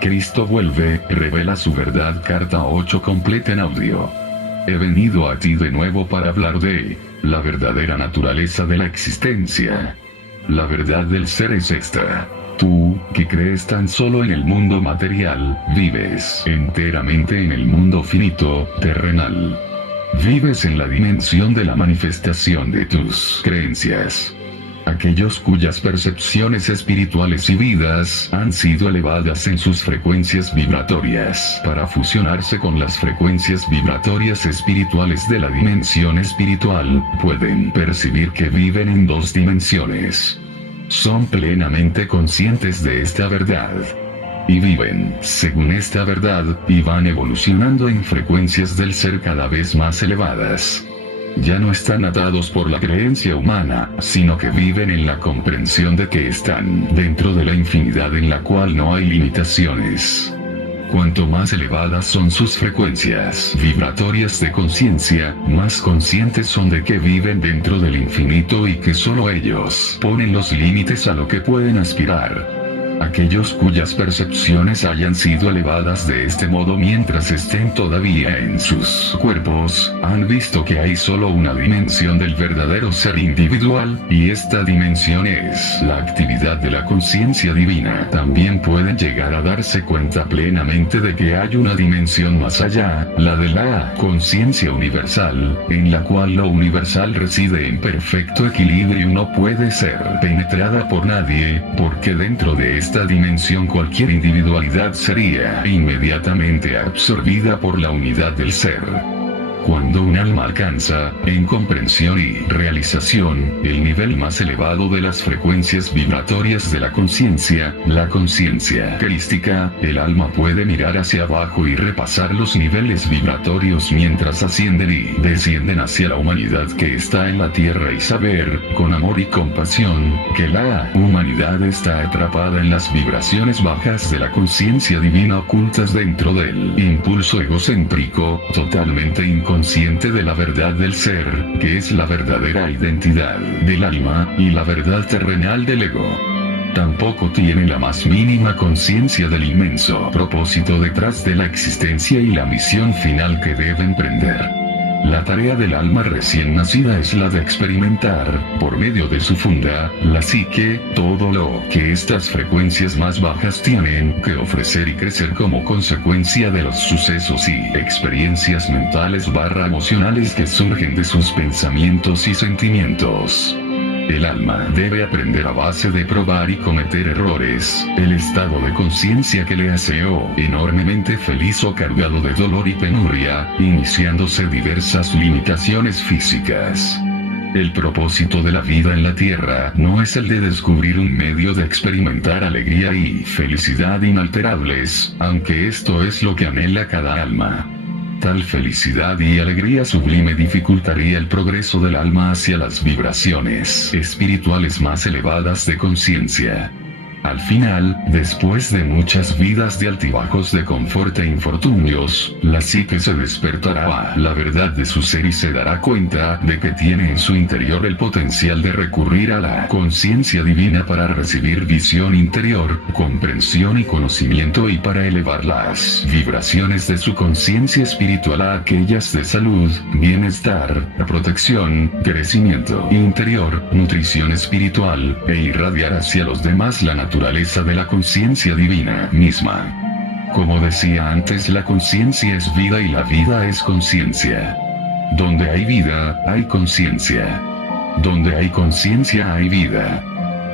Cristo vuelve, revela su verdad. Carta 8 completa en audio. He venido a ti de nuevo para hablar de la verdadera naturaleza de la existencia. La verdad del ser es esta. Tú, que crees tan solo en el mundo material, vives enteramente en el mundo finito, terrenal. Vives en la dimensión de la manifestación de tus creencias. Aquellos cuyas percepciones espirituales y vidas han sido elevadas en sus frecuencias vibratorias para fusionarse con las frecuencias vibratorias espirituales de la dimensión espiritual, pueden percibir que viven en dos dimensiones. Son plenamente conscientes de esta verdad. Y viven, según esta verdad, y van evolucionando en frecuencias del ser cada vez más elevadas. Ya no están atados por la creencia humana, sino que viven en la comprensión de que están dentro de la infinidad en la cual no hay limitaciones. Cuanto más elevadas son sus frecuencias vibratorias de conciencia, más conscientes son de que viven dentro del infinito y que solo ellos ponen los límites a lo que pueden aspirar. Aquellos cuyas percepciones hayan sido elevadas de este modo mientras estén todavía en sus cuerpos, han visto que hay solo una dimensión del verdadero ser individual, y esta dimensión es la actividad de la conciencia divina. También pueden llegar a darse cuenta plenamente de que hay una dimensión más allá, la de la conciencia universal, en la cual lo universal reside en perfecto equilibrio y no puede ser penetrada por nadie, porque dentro de esta dimensión cualquier individualidad sería inmediatamente absorbida por la unidad del ser. Cuando un alma alcanza, en comprensión y realización, el nivel más elevado de las frecuencias vibratorias de la conciencia crística, el alma puede mirar hacia abajo y repasar los niveles vibratorios mientras ascienden y descienden hacia la humanidad que está en la tierra y saber, con amor y compasión, que la humanidad está atrapada en las vibraciones bajas de la conciencia divina ocultas dentro del impulso egocéntrico, totalmente inconsciente de la verdad del ser, que es la verdadera identidad del alma, y la verdad terrenal del ego. Tampoco tiene la más mínima conciencia del inmenso propósito detrás de la existencia y la misión final que debe emprender. La tarea del alma recién nacida es la de experimentar, por medio de su funda, la psique, todo lo que estas frecuencias más bajas tienen que ofrecer y crecer como consecuencia de los sucesos y experiencias mentales / emocionales que surgen de sus pensamientos y sentimientos. El alma debe aprender a base de probar y cometer errores, el estado de conciencia que le hace enormemente feliz o cargado de dolor y penuria, iniciándose diversas limitaciones físicas. El propósito de la vida en la Tierra no es el de descubrir un medio de experimentar alegría y felicidad inalterables, aunque esto es lo que anhela cada alma. Tal felicidad y alegría sublime dificultaría el progreso del alma hacia las vibraciones espirituales más elevadas de conciencia. Al final, después de muchas vidas de altibajos de confort e infortunios, la psique se despertará a la verdad de su ser y se dará cuenta de que tiene en su interior el potencial de recurrir a la conciencia divina para recibir visión interior, comprensión y conocimiento y para elevar las vibraciones de su conciencia espiritual a aquellas de salud, bienestar, protección, crecimiento interior, nutrición espiritual, e irradiar hacia los demás la naturaleza de la conciencia divina misma. Como decía antes, la conciencia es vida y la vida es conciencia. Donde hay vida, hay conciencia. Donde hay conciencia hay vida.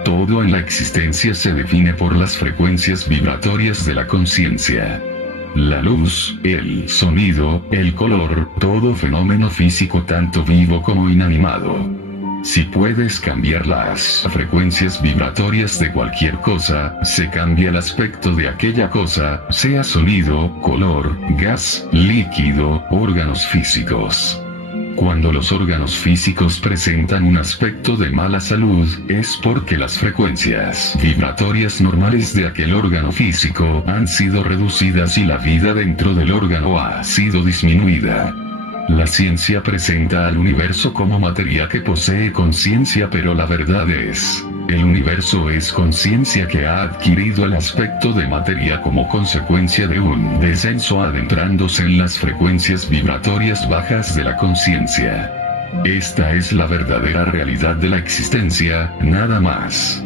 Todo en la existencia se define por las frecuencias vibratorias de la conciencia. La luz, el sonido, el color, todo fenómeno físico tanto vivo como inanimado. Si puedes cambiar las frecuencias vibratorias de cualquier cosa, se cambia el aspecto de aquella cosa, sea sonido, color, gas, líquido, órganos físicos. Cuando los órganos físicos presentan un aspecto de mala salud, es porque las frecuencias vibratorias normales de aquel órgano físico han sido reducidas y la vida dentro del órgano ha sido disminuida. La ciencia presenta al universo como materia que posee conciencia, pero la verdad es El universo es conciencia que ha adquirido el aspecto de materia como consecuencia de un descenso adentrándose en las frecuencias vibratorias bajas de la conciencia. Esta es la verdadera realidad de la existencia, nada más.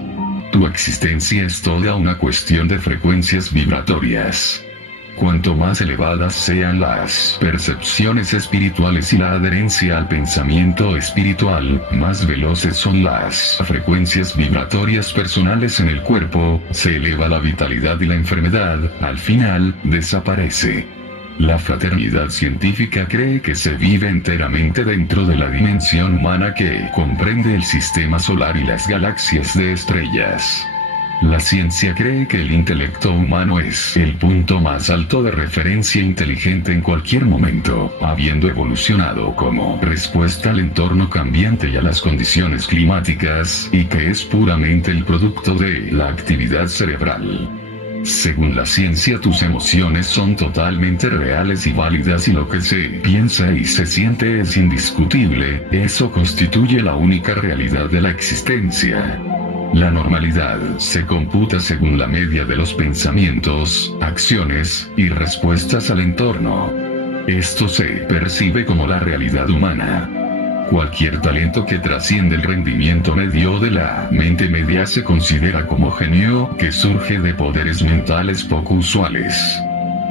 Tu existencia es toda una cuestión de frecuencias vibratorias. Cuanto más elevadas sean las percepciones espirituales y la adherencia al pensamiento espiritual, más veloces son las frecuencias vibratorias personales en el cuerpo, se eleva la vitalidad y la enfermedad, al final, desaparece. La fraternidad científica cree que se vive enteramente dentro de la dimensión humana que comprende el sistema solar y las galaxias de estrellas. La ciencia cree que el intelecto humano es el punto más alto de referencia inteligente en cualquier momento, habiendo evolucionado como respuesta al entorno cambiante y a las condiciones climáticas, y que es puramente el producto de la actividad cerebral. Según la ciencia, tus emociones son totalmente reales y válidas y lo que se piensa y se siente es indiscutible, eso constituye la única realidad de la existencia. La normalidad se computa según la media de los pensamientos, acciones y respuestas al entorno. Esto se percibe como la realidad humana. Cualquier talento que trasciende el rendimiento medio de la mente media se considera como genio que surge de poderes mentales poco usuales.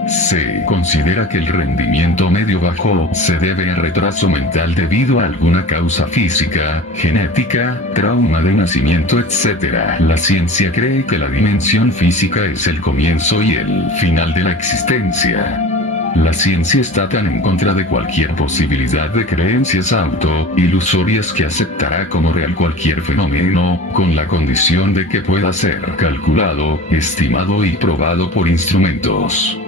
Se considera que el rendimiento medio bajo se debe a retraso mental debido a alguna causa física, genética, trauma de nacimiento, etc. La ciencia cree que la dimensión física es el comienzo y el final de la existencia. La ciencia está tan en contra de cualquier posibilidad de creencias auto-ilusorias que aceptará como real cualquier fenómeno, con la condición de que pueda ser calculado, estimado y probado por instrumentos.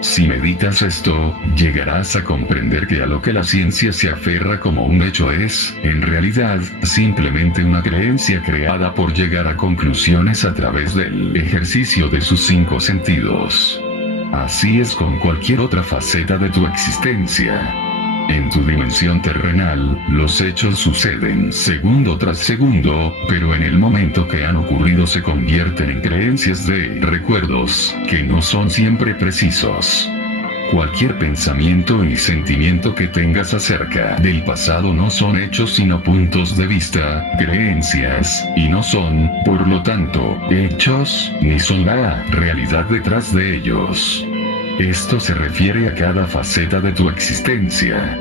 Si meditas esto, llegarás a comprender que a lo que la ciencia se aferra como un hecho es, en realidad, simplemente una creencia creada por llegar a conclusiones a través del ejercicio de sus 5 sentidos. Así es con cualquier otra faceta de tu existencia. En tu dimensión terrenal, los hechos suceden segundo tras segundo, pero en el momento que han ocurrido se convierten en creencias de recuerdos, que no son siempre precisos. Cualquier pensamiento y sentimiento que tengas acerca del pasado no son hechos sino puntos de vista, creencias, y no son, por lo tanto, hechos, ni son la realidad detrás de ellos. Esto se refiere a cada faceta de tu existencia.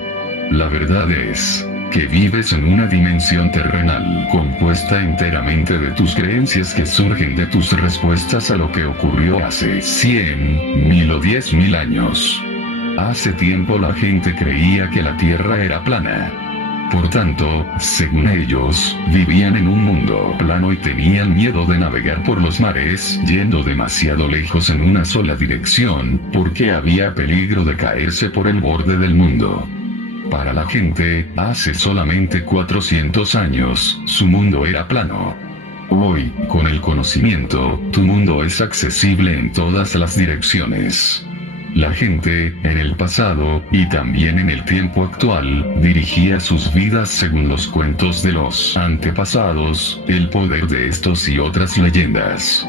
La verdad es que vives en una dimensión terrenal compuesta enteramente de tus creencias que surgen de tus respuestas a lo que ocurrió hace 100, 1000 o 10.000 años. Hace tiempo la gente creía que la Tierra era plana. Por tanto, según ellos, vivían en un mundo plano y tenían miedo de navegar por los mares, yendo demasiado lejos en una sola dirección, porque había peligro de caerse por el borde del mundo. Para la gente, hace solamente 400 años, su mundo era plano. Hoy, con el conocimiento, tu mundo es accesible en todas las direcciones. La gente, en el pasado, y también en el tiempo actual, dirigía sus vidas según los cuentos de los antepasados, el poder de estos y otras leyendas.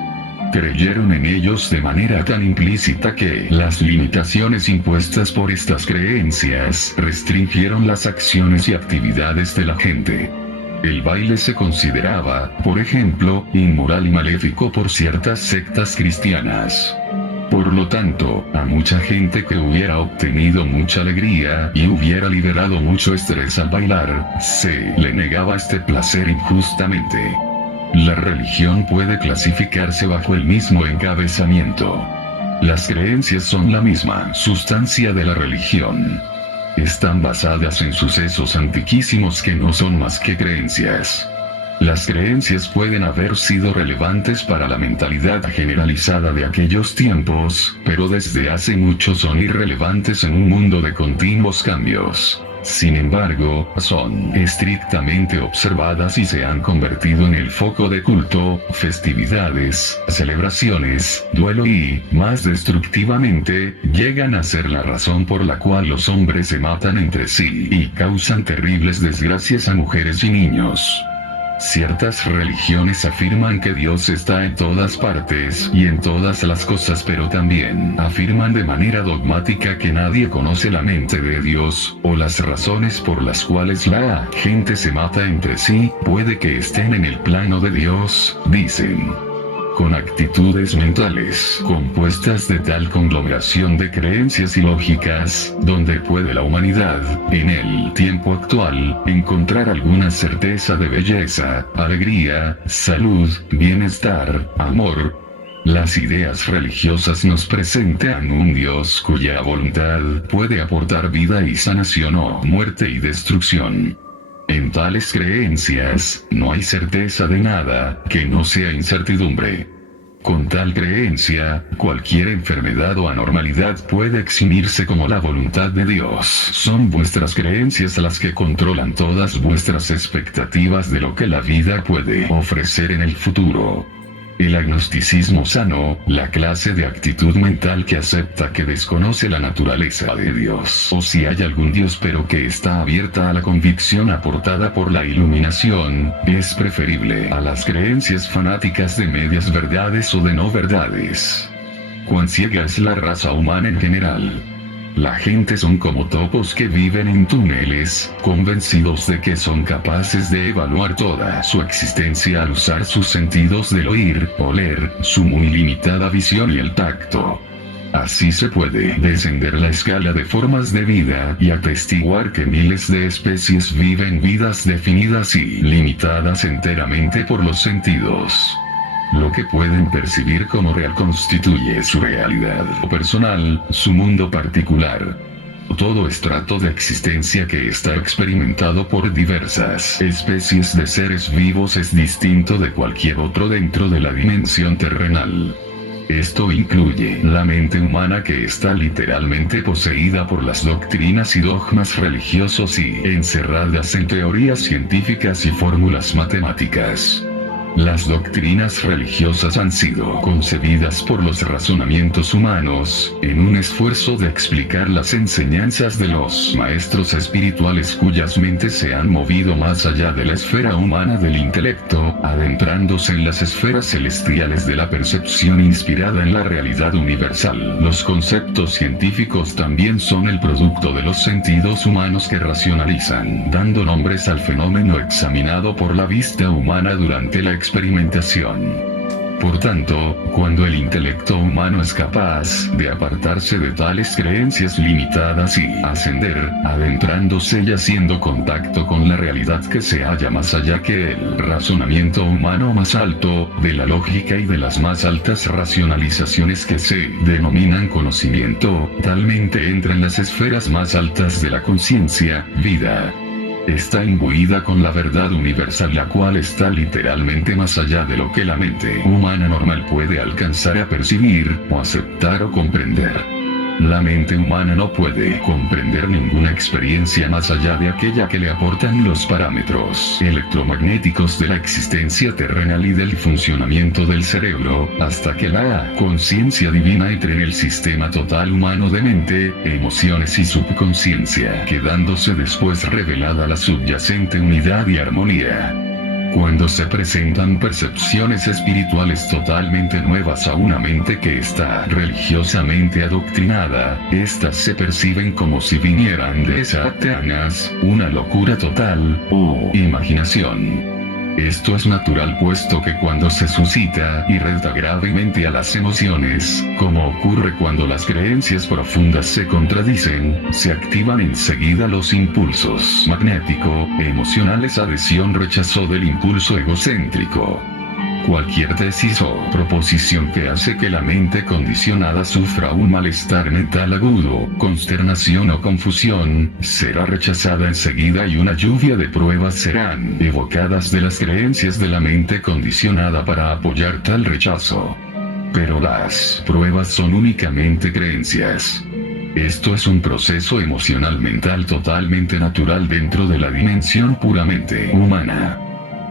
Creyeron en ellos de manera tan implícita que las limitaciones impuestas por estas creencias restringieron las acciones y actividades de la gente. El baile se consideraba, por ejemplo, inmoral y maléfico por ciertas sectas cristianas. Por lo tanto, a mucha gente que hubiera obtenido mucha alegría y hubiera liberado mucho estrés al bailar, se le negaba este placer injustamente. La religión puede clasificarse bajo el mismo encabezamiento. Las creencias son la misma sustancia de la religión. Están basadas en sucesos antiquísimos que no son más que creencias. Las creencias pueden haber sido relevantes para la mentalidad generalizada de aquellos tiempos, pero desde hace mucho son irrelevantes en un mundo de continuos cambios. Sin embargo, son estrictamente observadas y se han convertido en el foco de culto, festividades, celebraciones, duelo y, más destructivamente, llegan a ser la razón por la cual los hombres se matan entre sí y causan terribles desgracias a mujeres y niños. Ciertas religiones afirman que Dios está en todas partes y en todas las cosas, pero también afirman de manera dogmática que nadie conoce la mente de Dios, o las razones por las cuales la gente se mata entre sí, puede que estén en el plano de Dios, dicen. Con actitudes mentales compuestas de tal conglomeración de creencias y lógicas, donde puede la humanidad, en el tiempo actual, encontrar alguna certeza de belleza, alegría, salud, bienestar, amor. Las ideas religiosas nos presentan un Dios cuya voluntad puede aportar vida y sanación o muerte y destrucción. En tales creencias, no hay certeza de nada que no sea incertidumbre. Con tal creencia, cualquier enfermedad o anormalidad puede eximirse como la voluntad de Dios. Son vuestras creencias las que controlan todas vuestras expectativas de lo que la vida puede ofrecer en el futuro. El agnosticismo sano, la clase de actitud mental que acepta que desconoce la naturaleza de Dios, o si hay algún Dios pero que está abierta a la convicción aportada por la iluminación, es preferible a las creencias fanáticas de medias verdades o de no verdades. Cuán ciega es la raza humana en general. La gente son como topos que viven en túneles, convencidos de que son capaces de evaluar toda su existencia al usar sus sentidos del oír, oler, su muy limitada visión y el tacto. Así se puede descender la escala de formas de vida y atestiguar que miles de especies viven vidas definidas y limitadas enteramente por los sentidos. Lo que pueden percibir como real constituye su realidad personal, su mundo particular. Todo estrato de existencia que está experimentado por diversas especies de seres vivos es distinto de cualquier otro dentro de la dimensión terrenal. Esto incluye la mente humana que está literalmente poseída por las doctrinas y dogmas religiosos y encerradas en teorías científicas y fórmulas matemáticas. Las doctrinas religiosas han sido concebidas por los razonamientos humanos, en un esfuerzo de explicar las enseñanzas de los maestros espirituales cuyas mentes se han movido más allá de la esfera humana del intelecto, adentrándose en las esferas celestiales de la percepción inspirada en la realidad universal. Los conceptos científicos también son el producto de los sentidos humanos que racionalizan, dando nombres al fenómeno examinado por la vista humana durante la experimentación. Por tanto, cuando el intelecto humano es capaz de apartarse de tales creencias limitadas y ascender, adentrándose y haciendo contacto con la realidad que se halla más allá que el razonamiento humano más alto, de la lógica y de las más altas racionalizaciones que se denominan conocimiento, talmente entra en las esferas más altas de la conciencia, vida. Está imbuida con la verdad universal, la cual está literalmente más allá de lo que la mente humana normal puede alcanzar a percibir, o aceptar o comprender. La mente humana no puede comprender ninguna experiencia más allá de aquella que le aportan los parámetros electromagnéticos de la existencia terrenal y del funcionamiento del cerebro, hasta que la conciencia divina entre en el sistema total humano de mente, emociones y subconsciencia, quedándose después revelada la subyacente unidad y armonía. Cuando se presentan percepciones espirituales totalmente nuevas a una mente que está religiosamente adoctrinada, estas se perciben como si vinieran de Satanás, una locura total, o imaginación. Esto es natural puesto que cuando se suscita y reta gravemente a las emociones, como ocurre cuando las creencias profundas se contradicen, se activan enseguida los impulsos magnético, emocionales, adhesión, rechazo del impulso egocéntrico. Cualquier tesis o proposición que hace que la mente condicionada sufra un malestar mental agudo, consternación o confusión, será rechazada enseguida y una lluvia de pruebas serán evocadas de las creencias de la mente condicionada para apoyar tal rechazo. Pero las pruebas son únicamente creencias. Esto es un proceso emocional mental totalmente natural dentro de la dimensión puramente humana.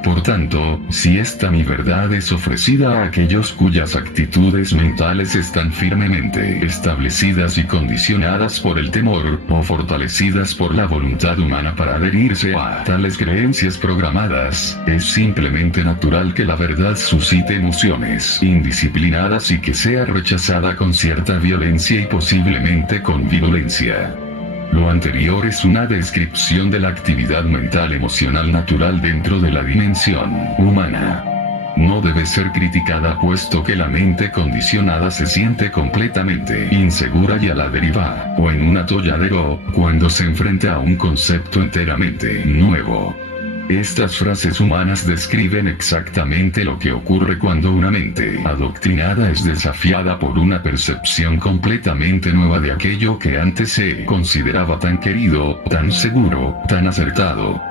Por tanto, si esta mi verdad es ofrecida a aquellos cuyas actitudes mentales están firmemente establecidas y condicionadas por el temor, o fortalecidas por la voluntad humana para adherirse a tales creencias programadas, es simplemente natural que la verdad suscite emociones indisciplinadas y que sea rechazada con cierta violencia y posiblemente con virulencia. Lo anterior es una descripción de la actividad mental emocional natural dentro de la dimensión humana. No debe ser criticada puesto que la mente condicionada se siente completamente insegura y a la deriva, o en un atolladero, cuando se enfrenta a un concepto enteramente nuevo. Estas frases humanas describen exactamente lo que ocurre cuando una mente adoctrinada es desafiada por una percepción completamente nueva de aquello que antes se consideraba tan querido, tan seguro, tan acertado.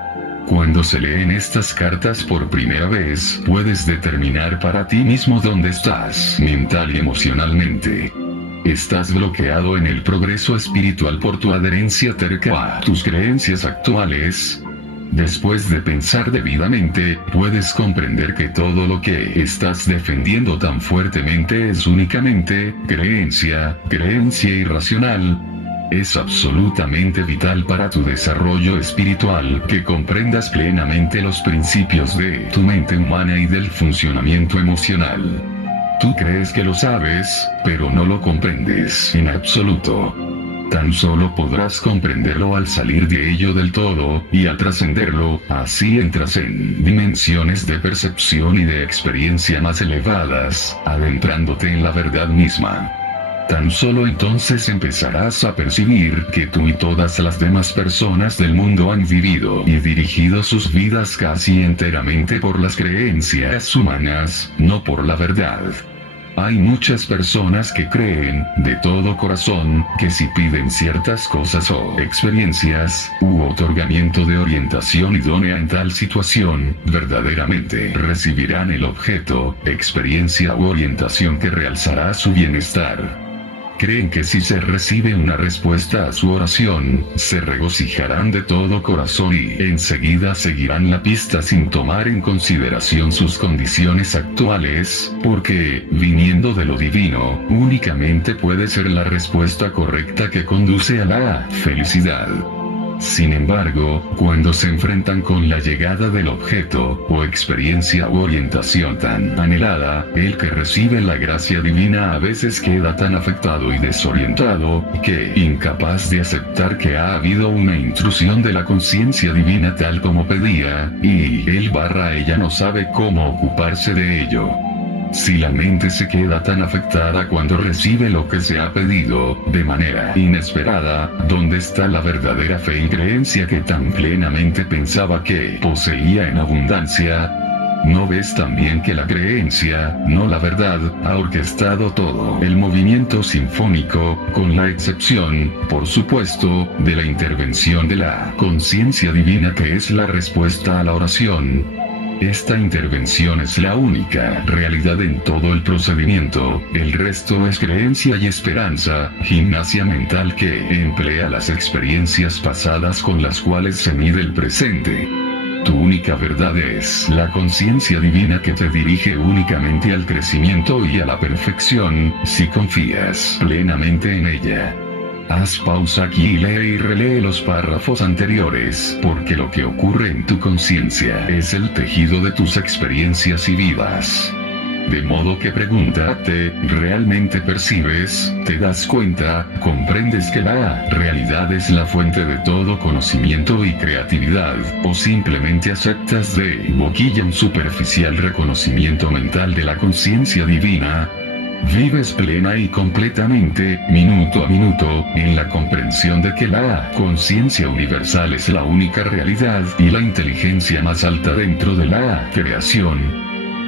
Cuando se leen estas cartas por primera vez, puedes determinar para ti mismo dónde estás, mental y emocionalmente. ¿Estás bloqueado en el progreso espiritual por tu adherencia terca a tus creencias actuales? Después de pensar debidamente, puedes comprender que todo lo que estás defendiendo tan fuertemente es únicamente creencia irracional. Es absolutamente vital para tu desarrollo espiritual que comprendas plenamente los principios de tu mente humana y del funcionamiento emocional. Tú crees que lo sabes, pero no lo comprendes en absoluto. Tan solo podrás comprenderlo al salir de ello del todo, y al trascenderlo, así entras en dimensiones de percepción y de experiencia más elevadas, adentrándote en la verdad misma. Tan solo entonces empezarás a percibir que tú y todas las demás personas del mundo han vivido y dirigido sus vidas casi enteramente por las creencias humanas, no por la verdad. Hay muchas personas que creen, de todo corazón, que si piden ciertas cosas o experiencias, u otorgamiento de orientación idónea en tal situación, verdaderamente recibirán el objeto, experiencia u orientación que realzará su bienestar. Creen que si se recibe una respuesta a su oración, se regocijarán de todo corazón y enseguida seguirán la pista sin tomar en consideración sus condiciones actuales, porque, viniendo de lo divino, únicamente puede ser la respuesta correcta que conduce a la felicidad. Sin embargo, cuando se enfrentan con la llegada del objeto, o experiencia u orientación tan anhelada, el que recibe la gracia divina a veces queda tan afectado y desorientado, que, incapaz de aceptar que ha habido una intrusión de la conciencia divina tal como pedía, y ella no sabe cómo ocuparse de ello. Si la mente se queda tan afectada cuando recibe lo que se ha pedido, de manera inesperada, ¿dónde está la verdadera fe y creencia que tan plenamente pensaba que poseía en abundancia? ¿No ves también que la creencia, no la verdad, ha orquestado todo el movimiento sinfónico, con la excepción, por supuesto, de la intervención de la conciencia divina que es la respuesta a la oración? Esta intervención es la única realidad en todo el procedimiento, el resto es creencia y esperanza, gimnasia mental que emplea las experiencias pasadas con las cuales se mide el presente. Tu única verdad es la conciencia divina que te dirige únicamente al crecimiento y a la perfección, si confías plenamente en ella. Haz pausa aquí y lee y relee los párrafos anteriores, porque lo que ocurre en tu conciencia es el tejido de tus experiencias y vidas. De modo que pregúntate, ¿realmente percibes, te das cuenta, comprendes que la realidad es la fuente de todo conocimiento y creatividad, o simplemente aceptas de boquilla un superficial reconocimiento mental de la conciencia divina? Vives plena y completamente, minuto a minuto, en la comprensión de que la conciencia universal es la única realidad y la inteligencia más alta dentro de la creación.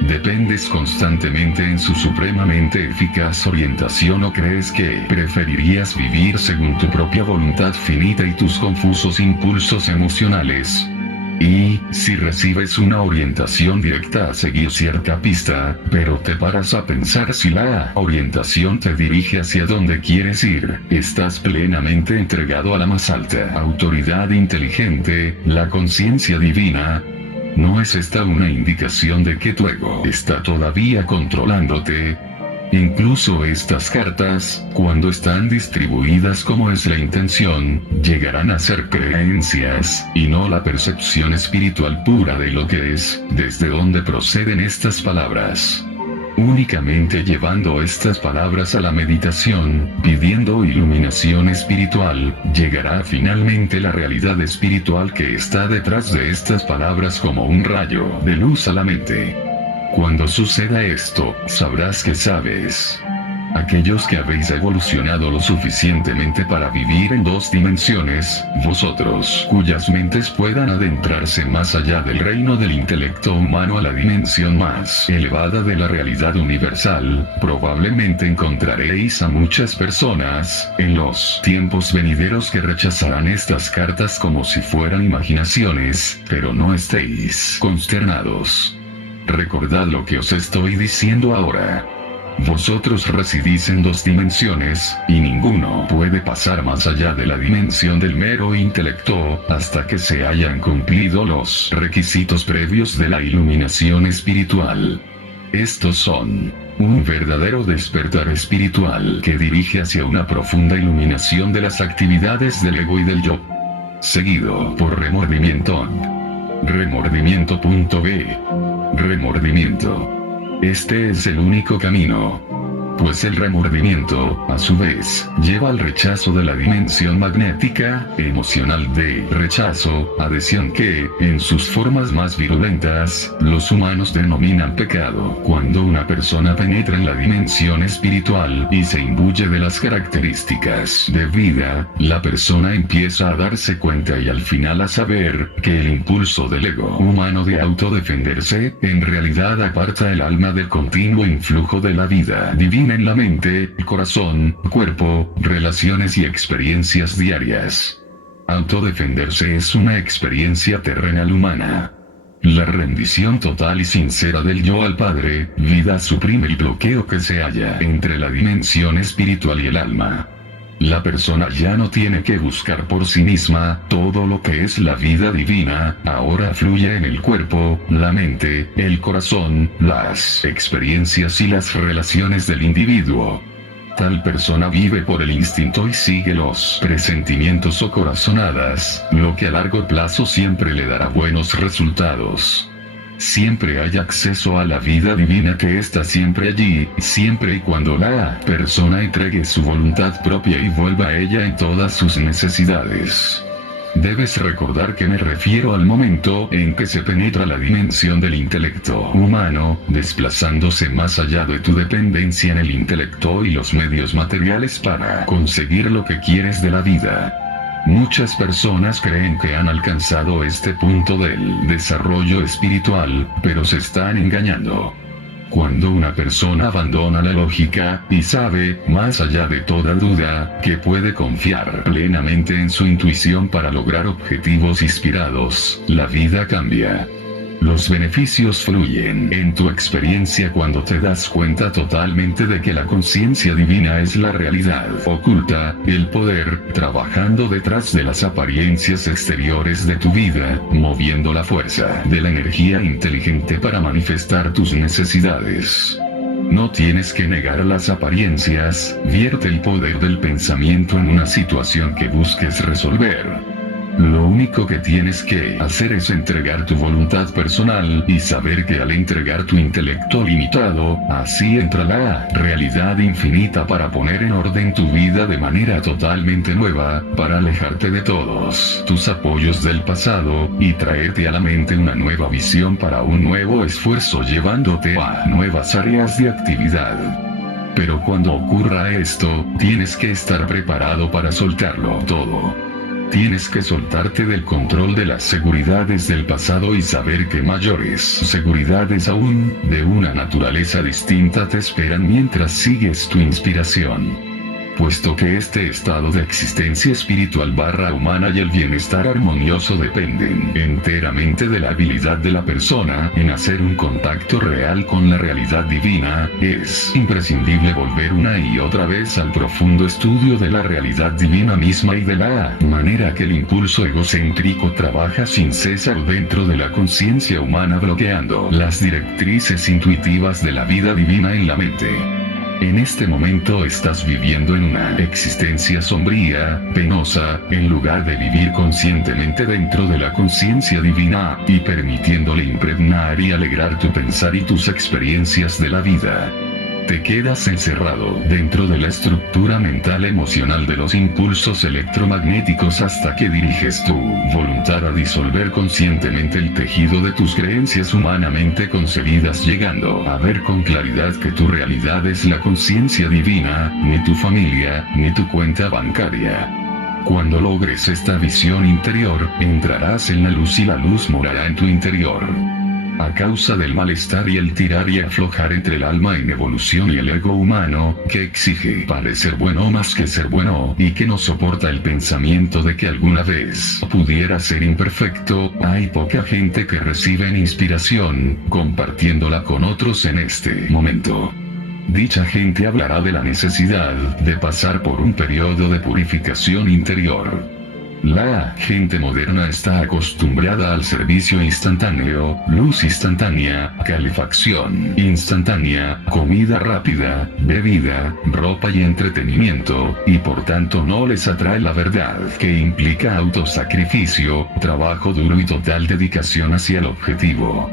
¿Dependes constantemente en su supremamente eficaz orientación o crees que preferirías vivir según tu propia voluntad finita y tus confusos impulsos emocionales? Y, si recibes una orientación directa a seguir cierta pista, pero te paras a pensar si la orientación te dirige hacia donde quieres ir, estás plenamente entregado a la más alta autoridad inteligente, la conciencia divina. ¿No es esta una indicación de que tu ego está todavía controlándote? Incluso estas cartas, cuando están distribuidas como es la intención, llegarán a ser creencias, y no la percepción espiritual pura de lo que es, desde donde proceden estas palabras. Únicamente llevando estas palabras a la meditación, pidiendo iluminación espiritual, llegará finalmente la realidad espiritual que está detrás de estas palabras como un rayo de luz a la mente. Cuando suceda esto, sabrás que sabes. Aquellos que habéis evolucionado lo suficientemente para vivir en 2 dimensiones, vosotros, cuyas mentes puedan adentrarse más allá del reino del intelecto humano a la dimensión más elevada de la realidad universal, probablemente encontraréis a muchas personas, en los tiempos venideros que rechazarán estas cartas como si fueran imaginaciones, pero no estéis consternados. Recordad lo que os estoy diciendo ahora. Vosotros residís en 2 dimensiones, y ninguno puede pasar más allá de la dimensión del mero intelecto, hasta que se hayan cumplido los requisitos previos de la iluminación espiritual. Estos son: un verdadero despertar espiritual que dirige hacia una profunda iluminación de las actividades del ego y del yo. Seguido por remordimiento. Remordimiento.b. Remordimiento. Este es el único camino. Pues el remordimiento, a su vez, lleva al rechazo de la dimensión magnética, emocional de rechazo, adhesión que, en sus formas más virulentas, los humanos denominan pecado. Cuando una persona penetra en la dimensión espiritual y se imbuye de las características de vida, la persona empieza a darse cuenta y al final a saber que el impulso del ego humano de autodefenderse, en realidad aparta el alma del continuo influjo de la vida divina en la mente, corazón, cuerpo, relaciones y experiencias diarias. Autodefenderse es una experiencia terrenal humana. La rendición total y sincera del yo al Padre, vida suprime el bloqueo que se halla entre la dimensión espiritual y el alma. La persona ya no tiene que buscar por sí misma, todo lo que es la vida divina, ahora fluye en el cuerpo, la mente, el corazón, las experiencias y las relaciones del individuo. Tal persona vive por el instinto y sigue los presentimientos o corazonadas, lo que a largo plazo siempre le dará buenos resultados. Siempre hay acceso a la vida divina que está siempre allí, siempre y cuando la persona entregue su voluntad propia y vuelva a ella en todas sus necesidades. Debes recordar que me refiero al momento en que se penetra la dimensión del intelecto humano, desplazándose más allá de tu dependencia en el intelecto y los medios materiales para conseguir lo que quieres de la vida. Muchas personas creen que han alcanzado este punto del desarrollo espiritual, pero se están engañando. Cuando una persona abandona la lógica, y sabe, más allá de toda duda, que puede confiar plenamente en su intuición para lograr objetivos inspirados, la vida cambia. Los beneficios fluyen en tu experiencia cuando te das cuenta totalmente de que la conciencia divina es la realidad oculta, el poder, trabajando detrás de las apariencias exteriores de tu vida, moviendo la fuerza de la energía inteligente para manifestar tus necesidades. No tienes que negar las apariencias, vierte el poder del pensamiento en una situación que busques resolver. Lo único que tienes que hacer es entregar tu voluntad personal y saber que al entregar tu intelecto limitado, así entra la realidad infinita para poner en orden tu vida de manera totalmente nueva, para alejarte de todos tus apoyos del pasado y traerte a la mente una nueva visión para un nuevo esfuerzo llevándote a nuevas áreas de actividad. Pero cuando ocurra esto, tienes que estar preparado para soltarlo todo. Tienes que soltarte del control de las seguridades del pasado y saber que mayores seguridades aún, de una naturaleza distinta te esperan mientras sigues tu inspiración. puesto que este estado de existencia espiritual / humana y el bienestar armonioso dependen enteramente de la habilidad de la persona en hacer un contacto real con la realidad divina, es imprescindible volver una y otra vez al profundo estudio de la realidad divina misma y de la manera que el impulso egocéntrico trabaja sin cesar dentro de la conciencia humana, bloqueando las directrices intuitivas de la vida divina en la mente. En este momento estás viviendo en una existencia sombría, penosa, en lugar de vivir conscientemente dentro de la conciencia divina, y permitiéndole impregnar y alegrar tu pensar y tus experiencias de la vida. Te quedas encerrado dentro de la estructura mental emocional de los impulsos electromagnéticos hasta que diriges tu voluntad a disolver conscientemente el tejido de tus creencias humanamente concebidas, llegando a ver con claridad que tu realidad es la conciencia divina, ni tu familia, ni tu cuenta bancaria. Cuando logres esta visión interior, entrarás en la luz y la luz morará en tu interior. A causa del malestar y el tirar y aflojar entre el alma en evolución y el ego humano, que exige parecer bueno más que ser bueno, y que no soporta el pensamiento de que alguna vez pudiera ser imperfecto, hay poca gente que recibe inspiración, compartiéndola con otros en este momento. Dicha gente hablará de la necesidad de pasar por un periodo de purificación interior. La gente moderna está acostumbrada al servicio instantáneo, luz instantánea, calefacción instantánea, comida rápida, bebida, ropa y entretenimiento, y por tanto no les atrae la verdad que implica autosacrificio, trabajo duro y total dedicación hacia el objetivo.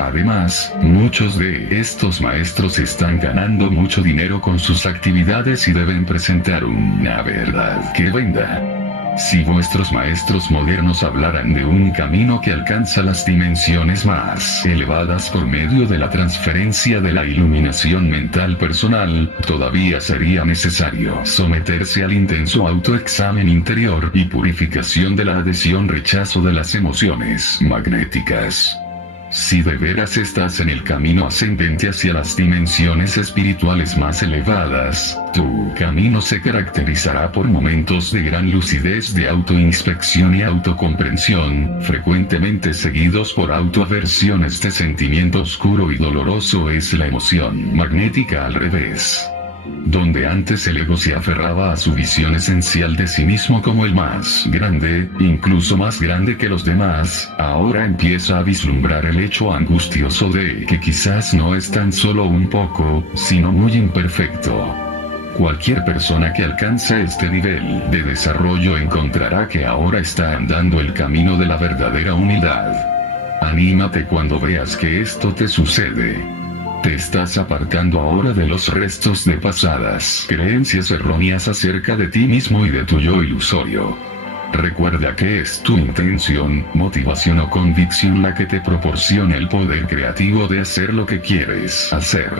Además, muchos de estos maestros están ganando mucho dinero con sus actividades y deben presentar una verdad que venda. Si vuestros maestros modernos hablaran de un camino que alcanza las dimensiones más elevadas por medio de la transferencia de la iluminación mental personal, todavía sería necesario someterse al intenso autoexamen interior y purificación de la adhesión-rechazo de las emociones magnéticas. Si de veras estás en el camino ascendente hacia las dimensiones espirituales más elevadas, tu camino se caracterizará por momentos de gran lucidez, de autoinspección y autocomprensión, frecuentemente seguidos por autoaversión. Este sentimiento oscuro y doloroso es la emoción magnética al revés. Donde antes el ego se aferraba a su visión esencial de sí mismo como el más grande, incluso más grande que los demás, ahora empieza a vislumbrar el hecho angustioso de que quizás no es tan solo un poco, sino muy imperfecto. Cualquier persona que alcanza este nivel de desarrollo encontrará que ahora está andando el camino de la verdadera humildad. Anímate cuando veas que esto te sucede. Te estás apartando ahora de los restos de pasadas creencias erróneas acerca de ti mismo y de tu yo ilusorio. Recuerda que es tu intención, motivación o convicción la que te proporciona el poder creativo de hacer lo que quieres hacer.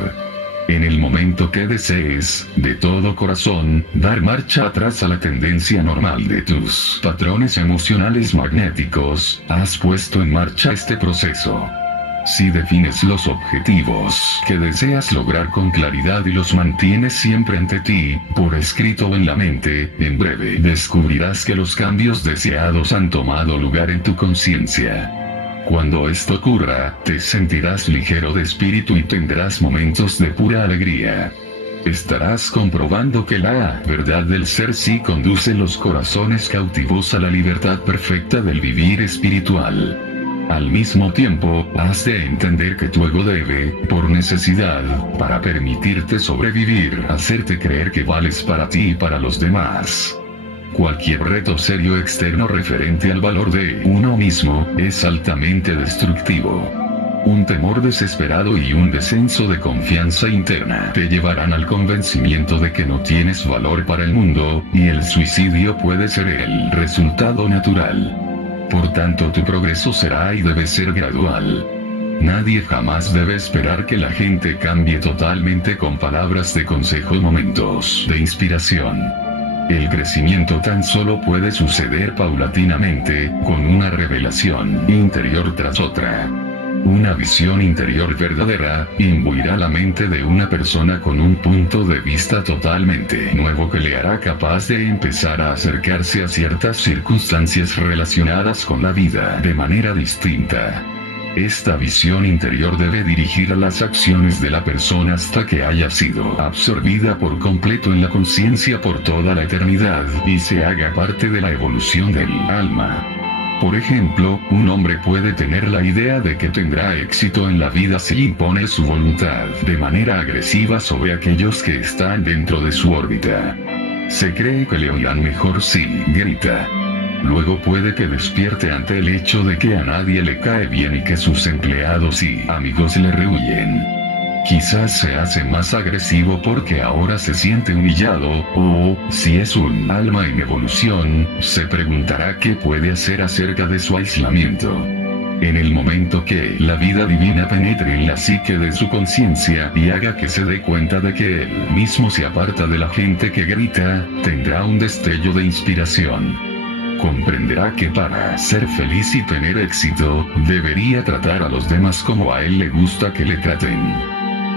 En el momento que desees, de todo corazón, dar marcha atrás a la tendencia normal de tus patrones emocionales magnéticos, has puesto en marcha este proceso. Si defines los objetivos que deseas lograr con claridad y los mantienes siempre ante ti, por escrito o en la mente, en breve descubrirás que los cambios deseados han tomado lugar en tu conciencia. Cuando esto ocurra, te sentirás ligero de espíritu y tendrás momentos de pura alegría. Estarás comprobando que la verdad del ser sí conduce los corazones cautivos a la libertad perfecta del vivir espiritual. Al mismo tiempo, has de entender que tu ego debe, por necesidad, para permitirte sobrevivir, hacerte creer que vales para ti y para los demás. Cualquier reto serio externo referente al valor de uno mismo, es altamente destructivo. Un temor desesperado y un descenso de confianza interna te llevarán al convencimiento de que no tienes valor para el mundo, y el suicidio puede ser el resultado natural. Por tanto, tu progreso será y debe ser gradual. Nadie jamás debe esperar que la gente cambie totalmente con palabras de consejo y momentos de inspiración. El crecimiento tan solo puede suceder paulatinamente, con una revelación interior tras otra. Una visión interior verdadera imbuirá la mente de una persona con un punto de vista totalmente nuevo que le hará capaz de empezar a acercarse a ciertas circunstancias relacionadas con la vida de manera distinta. Esta visión interior debe dirigir las acciones de la persona hasta que haya sido absorbida por completo en la conciencia por toda la eternidad y se haga parte de la evolución del alma. Por ejemplo, un hombre puede tener la idea de que tendrá éxito en la vida si impone su voluntad de manera agresiva sobre aquellos que están dentro de su órbita. Se cree que le oirán mejor si grita. Luego puede que despierte ante el hecho de que a nadie le cae bien y que sus empleados y amigos le rehuyen. Quizás se hace más agresivo porque ahora se siente humillado, o, si es un alma en evolución, se preguntará qué puede hacer acerca de su aislamiento. En el momento que la vida divina penetre en la psique de su conciencia y haga que se dé cuenta de que él mismo se aparta de la gente que grita, tendrá un destello de inspiración. Comprenderá que para ser feliz y tener éxito, debería tratar a los demás como a él le gusta que le traten.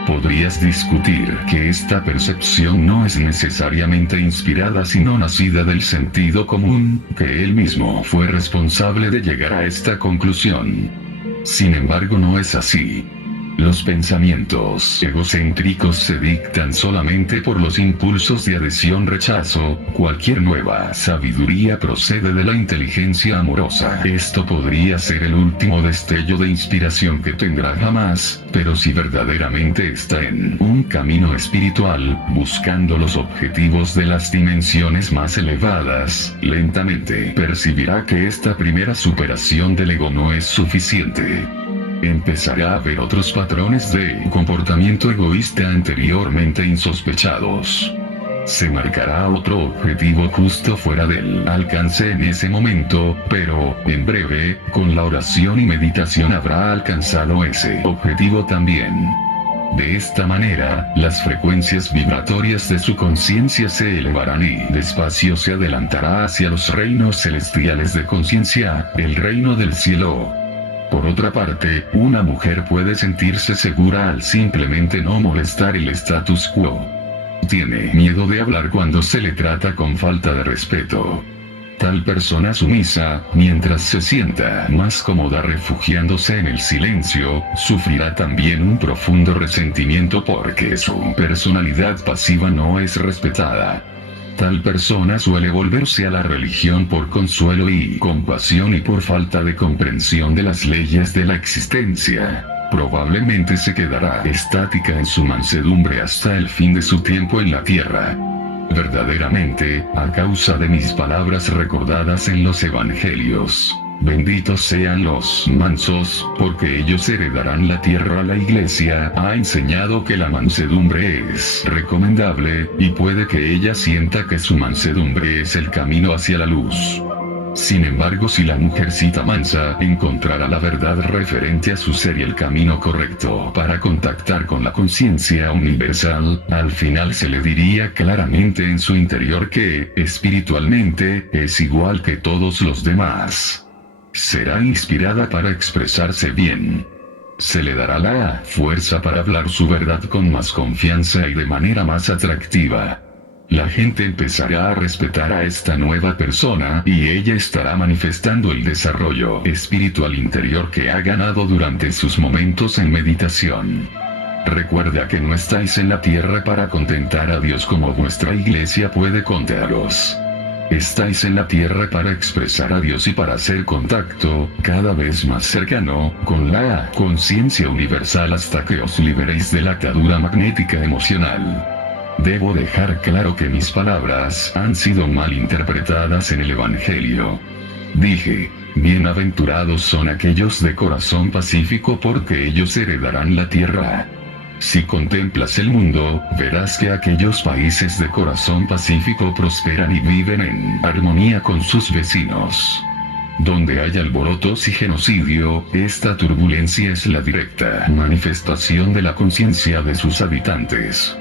Podrías discutir que esta percepción no es necesariamente inspirada sino nacida del sentido común, que él mismo fue responsable de llegar a esta conclusión. Sin embargo, no es así. Los pensamientos egocéntricos se dictan solamente por los impulsos de adhesión-rechazo. Cualquier nueva sabiduría procede de la inteligencia amorosa. Esto podría ser el último destello de inspiración que tendrá jamás, pero si verdaderamente está en un camino espiritual, buscando los objetivos de las dimensiones más elevadas, lentamente percibirá que esta primera superación del ego no es suficiente. Empezará a ver otros patrones de comportamiento egoísta anteriormente insospechados. Se marcará otro objetivo justo fuera del alcance en ese momento, pero, en breve, con la oración y meditación habrá alcanzado ese objetivo también. De esta manera, las frecuencias vibratorias de su conciencia se elevarán y despacio se adelantará hacia los reinos celestiales de conciencia, el reino del cielo. Por otra parte, una mujer puede sentirse segura al simplemente no molestar el status quo. Tiene miedo de hablar cuando se le trata con falta de respeto. Tal persona sumisa, mientras se sienta más cómoda refugiándose en el silencio, sufrirá también un profundo resentimiento porque su personalidad pasiva no es respetada. Tal persona suele volverse a la religión por consuelo y compasión y por falta de comprensión de las leyes de la existencia. Probablemente se quedará estática en su mansedumbre hasta el fin de su tiempo en la tierra. Verdaderamente, a causa de mis palabras recordadas en los evangelios, benditos sean los mansos, porque ellos heredarán la tierra. La Iglesia ha enseñado que la mansedumbre es recomendable, y puede que ella sienta que su mansedumbre es el camino hacia la luz. Sin embargo, si la mujercita mansa encontrara la verdad referente a su ser y el camino correcto para contactar con la conciencia universal, al final se le diría claramente en su interior que, espiritualmente, es igual que todos los demás. Será inspirada para expresarse bien. Se le dará la fuerza para hablar su verdad con más confianza y de manera más atractiva. La gente empezará a respetar a esta nueva persona y ella estará manifestando el desarrollo espiritual interior que ha ganado durante sus momentos en meditación. Recuerda que no estáis en la tierra para contentar a Dios como vuestra iglesia puede contaros. Estáis en la tierra para expresar a Dios y para hacer contacto, cada vez más cercano, con la conciencia universal hasta que os liberéis de la atadura magnética emocional. Debo dejar claro que mis palabras han sido mal interpretadas en el Evangelio. Dije, bienaventurados son aquellos de corazón pacífico porque ellos heredarán la tierra. Si contemplas el mundo, verás que aquellos países de corazón pacífico prosperan y viven en armonía con sus vecinos. Donde hay alborotos y genocidio, esta turbulencia es la directa manifestación de la conciencia de sus habitantes.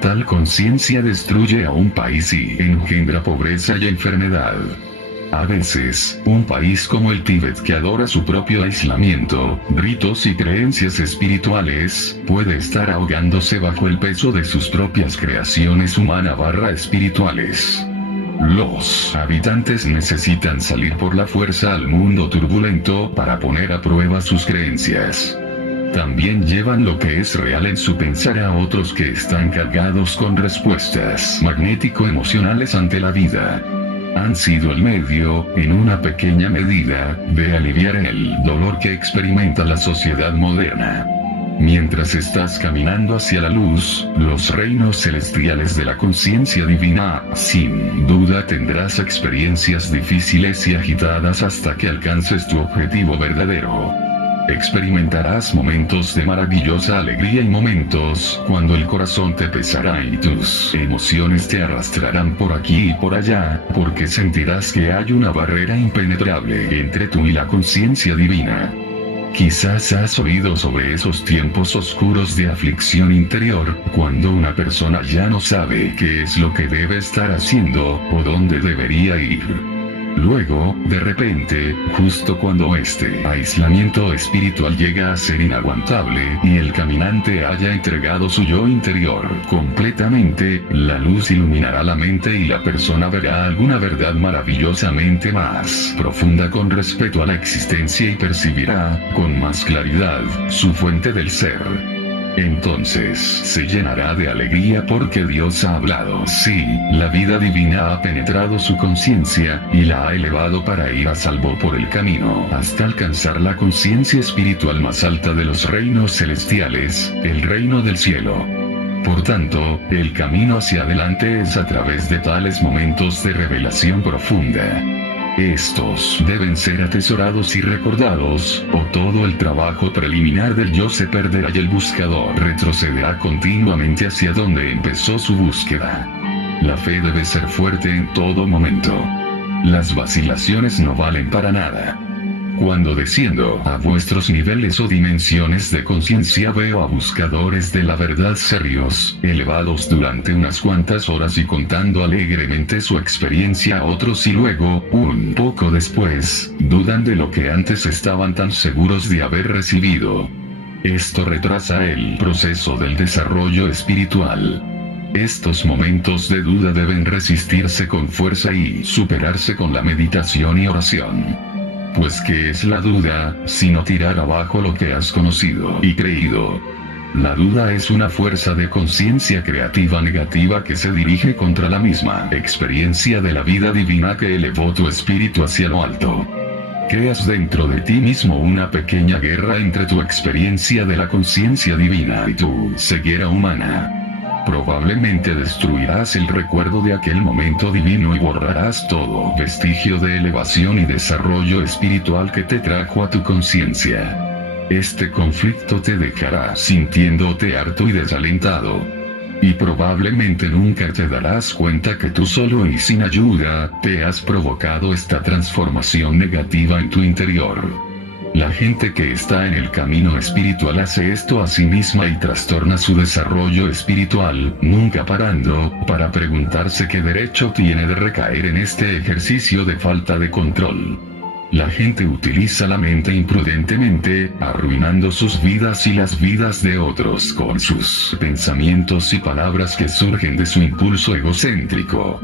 Tal conciencia destruye a un país y engendra pobreza y enfermedad. A veces, un país como el Tíbet que adora su propio aislamiento, ritos y creencias espirituales, puede estar ahogándose bajo el peso de sus propias creaciones humana/espirituales. Los habitantes necesitan salir por la fuerza al mundo turbulento para poner a prueba sus creencias. También llevan lo que es real en su pensar a otros que están cargados con respuestas magnético-emocionales ante la vida. Han sido el medio, en una pequeña medida, de aliviar el dolor que experimenta la sociedad moderna. Mientras estás caminando hacia la luz, los reinos celestiales de la conciencia divina, sin duda tendrás experiencias difíciles y agitadas hasta que alcances tu objetivo verdadero. Experimentarás momentos de maravillosa alegría y momentos cuando el corazón te pesará y tus emociones te arrastrarán por aquí y por allá, porque sentirás que hay una barrera impenetrable entre tú y la conciencia divina. Quizás has oído sobre esos tiempos oscuros de aflicción interior, cuando una persona ya no sabe qué es lo que debe estar haciendo, o dónde debería ir. Luego, de repente, justo cuando este aislamiento espiritual llega a ser inaguantable, y el caminante haya entregado su yo interior completamente, la luz iluminará la mente y la persona verá alguna verdad maravillosamente más profunda con respecto a la existencia y percibirá, con más claridad, su fuente del ser. Entonces se llenará de alegría porque Dios ha hablado. Sí, la vida divina ha penetrado su conciencia, y la ha elevado para ir a salvo por el camino, hasta alcanzar la conciencia espiritual más alta de los reinos celestiales, el reino del cielo. Por tanto, el camino hacia adelante es a través de tales momentos de revelación profunda. Estos deben ser atesorados y recordados, o todo el trabajo preliminar del yo se perderá y el buscador retrocederá continuamente hacia donde empezó su búsqueda. La fe debe ser fuerte en todo momento. Las vacilaciones no valen para nada. Cuando desciendo a vuestros niveles o dimensiones de conciencia veo a buscadores de la verdad serios, elevados durante unas cuantas horas y contando alegremente su experiencia a otros y luego, un poco después, dudan de lo que antes estaban tan seguros de haber recibido. Esto retrasa el proceso del desarrollo espiritual. Estos momentos de duda deben resistirse con fuerza y superarse con la meditación y oración. Pues ¿qué es la duda, sino tirar abajo lo que has conocido y creído? La duda es una fuerza de conciencia creativa negativa que se dirige contra la misma experiencia de la vida divina que elevó tu espíritu hacia lo alto. Creas dentro de ti mismo una pequeña guerra entre tu experiencia de la conciencia divina y tu ceguera humana. Probablemente destruirás el recuerdo de aquel momento divino y borrarás todo vestigio de elevación y desarrollo espiritual que te trajo a tu conciencia. Este conflicto te dejará sintiéndote harto y desalentado. Y probablemente nunca te darás cuenta que tú solo y sin ayuda, te has provocado esta transformación negativa en tu interior. La gente que está en el camino espiritual hace esto a sí misma y trastorna su desarrollo espiritual, nunca parando, para preguntarse qué derecho tiene de recaer en este ejercicio de falta de control. La gente utiliza la mente imprudentemente, arruinando sus vidas y las vidas de otros con sus pensamientos y palabras que surgen de su impulso egocéntrico.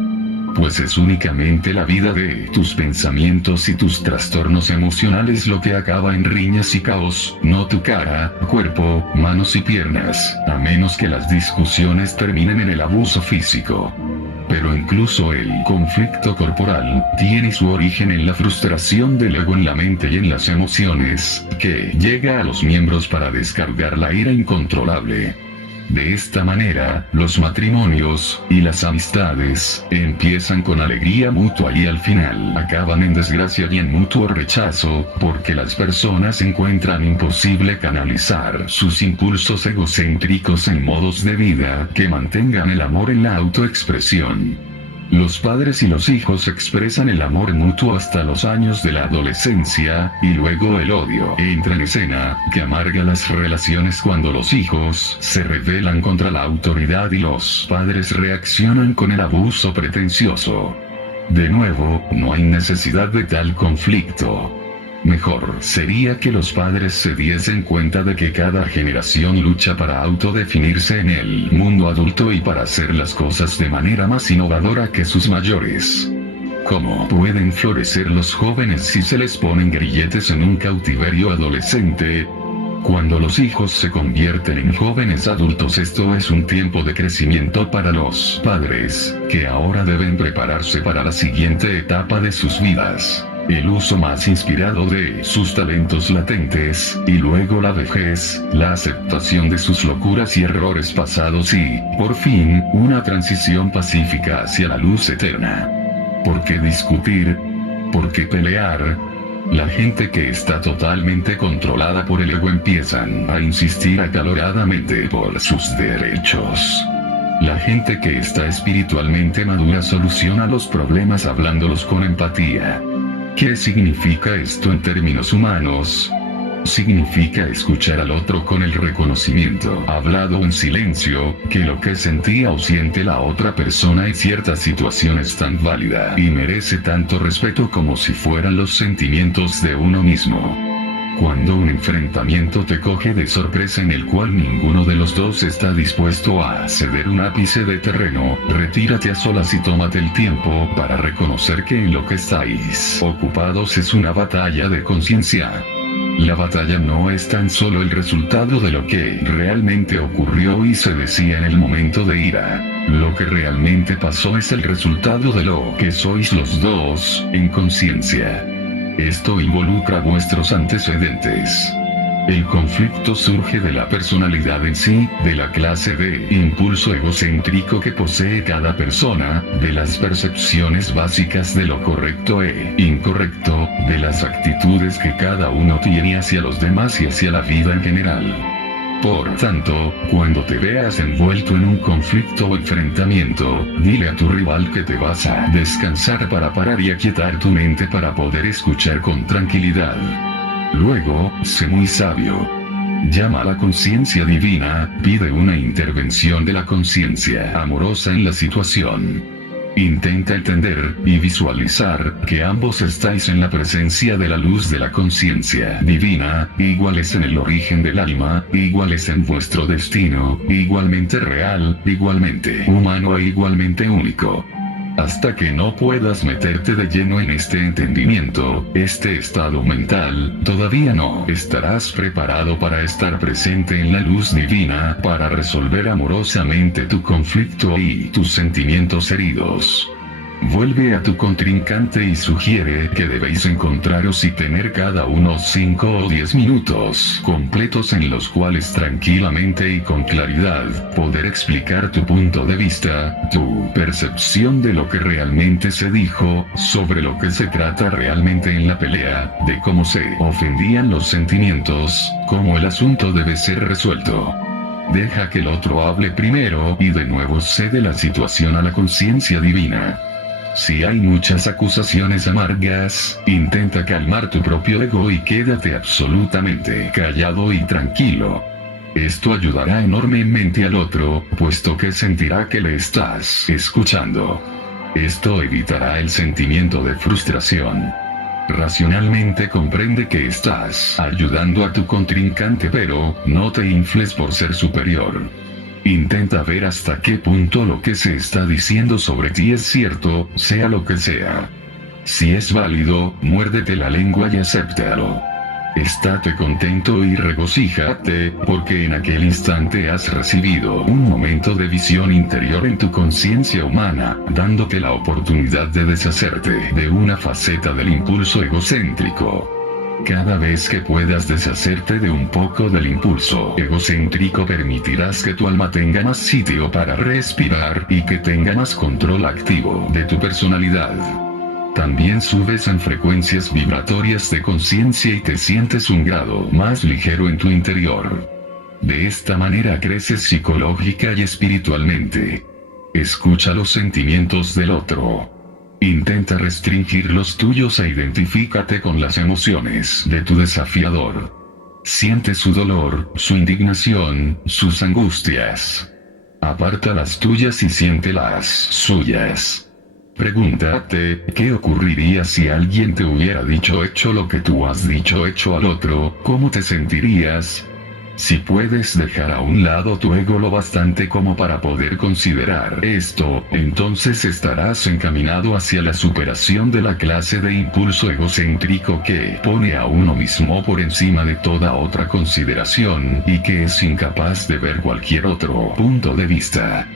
Pues es únicamente la vida de tus pensamientos y tus trastornos emocionales lo que acaba en riñas y caos, no tu cara, cuerpo, manos y piernas, a menos que las discusiones terminen en el abuso físico. Pero incluso el conflicto corporal tiene su origen en la frustración del ego en la mente y en las emociones, que llega a los miembros para descargar la ira incontrolable. De esta manera, los matrimonios y las amistades empiezan con alegría mutua y al final acaban en desgracia y en mutuo rechazo, porque las personas encuentran imposible canalizar sus impulsos egocéntricos en modos de vida que mantengan el amor en la autoexpresión. Los padres y los hijos expresan el amor mutuo hasta los años de la adolescencia, y luego el odio entra en escena, que amarga las relaciones cuando los hijos se rebelan contra la autoridad y los padres reaccionan con el abuso pretencioso. De nuevo, no hay necesidad de tal conflicto. Mejor sería que los padres se diesen cuenta de que cada generación lucha para autodefinirse en el mundo adulto y para hacer las cosas de manera más innovadora que sus mayores. ¿Cómo pueden florecer los jóvenes si se les ponen grilletes en un cautiverio adolescente? Cuando los hijos se convierten en jóvenes adultos, esto es un tiempo de crecimiento para los padres, que ahora deben prepararse para la siguiente etapa de sus vidas. El uso más inspirado de sus talentos latentes, y luego la vejez, la aceptación de sus locuras y errores pasados y, por fin, una transición pacífica hacia la luz eterna. ¿Por qué discutir? ¿Por qué pelear? La gente que está totalmente controlada por el ego empiezan a insistir acaloradamente por sus derechos. La gente que está espiritualmente madura soluciona los problemas hablándolos con empatía. ¿Qué significa esto en términos humanos? Significa escuchar al otro con el reconocimiento, hablado en silencio, que lo que sentía o siente la otra persona en cierta situación es tan válida y merece tanto respeto como si fueran los sentimientos de uno mismo. Cuando un enfrentamiento te coge de sorpresa en el cual ninguno de los dos está dispuesto a ceder un ápice de terreno, retírate a solas y tómate el tiempo para reconocer que en lo que estáis ocupados es una batalla de conciencia. La batalla no es tan solo el resultado de lo que realmente ocurrió y se decía en el momento de ira. Lo que realmente pasó es el resultado de lo que sois los dos, en conciencia. Esto involucra vuestros antecedentes. El conflicto surge de la personalidad en sí, de la clase de impulso egocéntrico que posee cada persona, de las percepciones básicas de lo correcto e incorrecto, de las actitudes que cada uno tiene hacia los demás y hacia la vida en general. Por tanto, cuando te veas envuelto en un conflicto o enfrentamiento, dile a tu rival que te vas a descansar para parar y aquietar tu mente para poder escuchar con tranquilidad. Luego, sé muy sabio. Llama a la conciencia divina, pide una intervención de la conciencia amorosa en la situación. Intenta entender y visualizar que ambos estáis en la presencia de la luz de la conciencia divina, iguales en el origen del alma, iguales en vuestro destino, igualmente real, igualmente humano e igualmente único. Hasta que no puedas meterte de lleno en este entendimiento, este estado mental, todavía no estarás preparado para estar presente en la luz divina, para resolver amorosamente tu conflicto y tus sentimientos heridos. Vuelve a tu contrincante y sugiere que debéis encontraros y tener cada uno 5 o 10 minutos completos en los cuales tranquilamente y con claridad poder explicar tu punto de vista, tu percepción de lo que realmente se dijo, sobre lo que se trata realmente en la pelea, de cómo se ofendían los sentimientos, cómo el asunto debe ser resuelto. Deja que el otro hable primero y de nuevo cede la situación a la conciencia divina. Si hay muchas acusaciones amargas, intenta calmar tu propio ego y quédate absolutamente callado y tranquilo. Esto ayudará enormemente al otro, puesto que sentirá que le estás escuchando. Esto evitará el sentimiento de frustración. Racionalmente comprende que estás ayudando a tu contrincante, pero no te infles por ser superior. Intenta ver hasta qué punto lo que se está diciendo sobre ti es cierto, sea lo que sea. Si es válido, muérdete la lengua y acéptalo. Estate contento y regocíjate, porque en aquel instante has recibido un momento de visión interior en tu conciencia humana, dándote la oportunidad de deshacerte de una faceta del impulso egocéntrico. Cada vez que puedas deshacerte de un poco del impulso egocéntrico, permitirás que tu alma tenga más sitio para respirar y que tenga más control activo de tu personalidad. También subes en frecuencias vibratorias de conciencia y te sientes un grado más ligero en tu interior. De esta manera creces psicológica y espiritualmente. Escucha los sentimientos del otro. Intenta restringir los tuyos e identifícate con las emociones de tu desafiador. Siente su dolor, su indignación, sus angustias. Aparta las tuyas y siente las suyas. Pregúntate, ¿qué ocurriría si alguien te hubiera dicho hecho lo que tú has dicho hecho al otro? ¿Cómo te sentirías? Si puedes dejar a un lado tu ego lo bastante como para poder considerar esto, entonces estarás encaminado hacia la superación de la clase de impulso egocéntrico que pone a uno mismo por encima de toda otra consideración, y que es incapaz de ver cualquier otro punto de vista.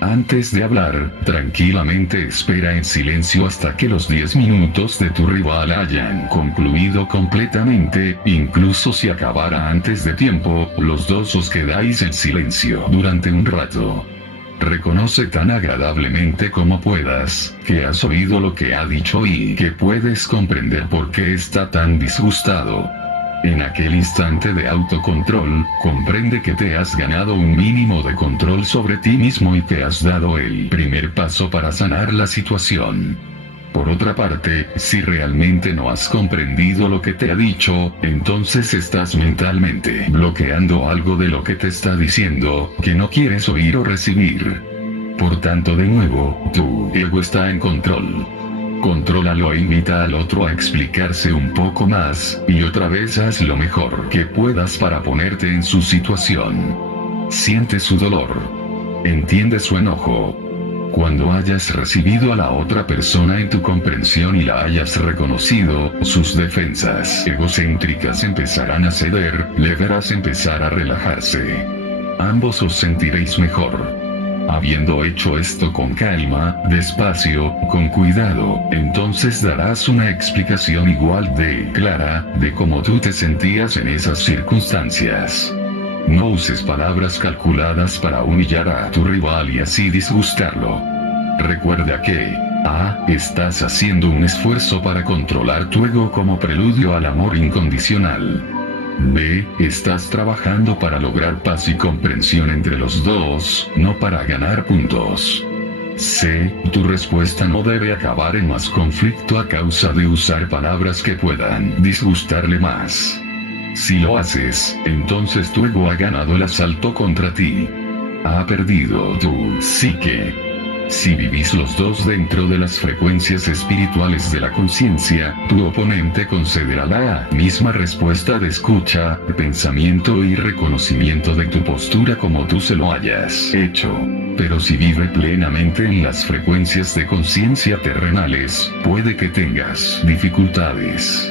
Antes de hablar, tranquilamente espera en silencio hasta que los 10 minutos de tu rival hayan concluido completamente, incluso si acabara antes de tiempo, los dos os quedáis en silencio durante un rato. Reconoce tan agradablemente como puedas, que has oído lo que ha dicho y que puedes comprender por qué está tan disgustado. En aquel instante de autocontrol, comprende que te has ganado un mínimo de control sobre ti mismo y que has dado el primer paso para sanar la situación. Por otra parte, si realmente no has comprendido lo que te ha dicho, entonces estás mentalmente bloqueando algo de lo que te está diciendo, que no quieres oír o recibir. Por tanto, de nuevo, tu ego está en control. Contrólalo e invita al otro a explicarse un poco más, y otra vez haz lo mejor que puedas para ponerte en su situación. Siente su dolor. Entiende su enojo. Cuando hayas recibido a la otra persona en tu comprensión y la hayas reconocido, sus defensas egocéntricas empezarán a ceder, le verás empezar a relajarse. Ambos os sentiréis mejor. Habiendo hecho esto con calma, despacio, con cuidado, entonces darás una explicación igual de clara, de cómo tú te sentías en esas circunstancias. No uses palabras calculadas para humillar a tu rival y así disgustarlo. Recuerda que A. Estás haciendo un esfuerzo para controlar tu ego como preludio al amor incondicional. B. Estás trabajando para lograr paz y comprensión entre los dos, no para ganar puntos. C. Tu respuesta no debe acabar en más conflicto a causa de usar palabras que puedan disgustarle más. Si lo haces, entonces tu ego ha ganado el asalto contra ti. Ha perdido tu psique. Si vivís los dos dentro de las frecuencias espirituales de la conciencia, tu oponente concederá la misma respuesta de escucha, pensamiento y reconocimiento de tu postura como tú se lo hayas hecho. Pero si vive plenamente en las frecuencias de conciencia terrenales, puede que tengas dificultades.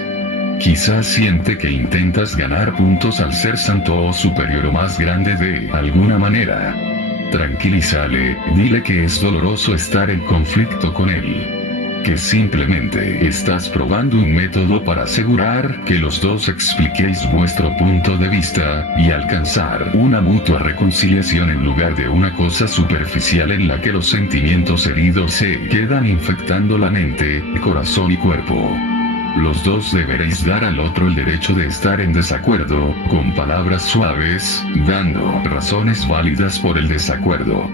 Quizás siente que intentas ganar puntos al ser santo o superior o más grande de alguna manera. Tranquilízale, dile que es doloroso estar en conflicto con él. Que simplemente estás probando un método para asegurar que los dos expliquéis vuestro punto de vista, y alcanzar una mutua reconciliación en lugar de una cosa superficial en la que los sentimientos heridos se quedan infectando la mente, corazón y cuerpo. Los dos deberéis dar al otro el derecho de estar en desacuerdo, con palabras suaves, dando razones válidas por el desacuerdo.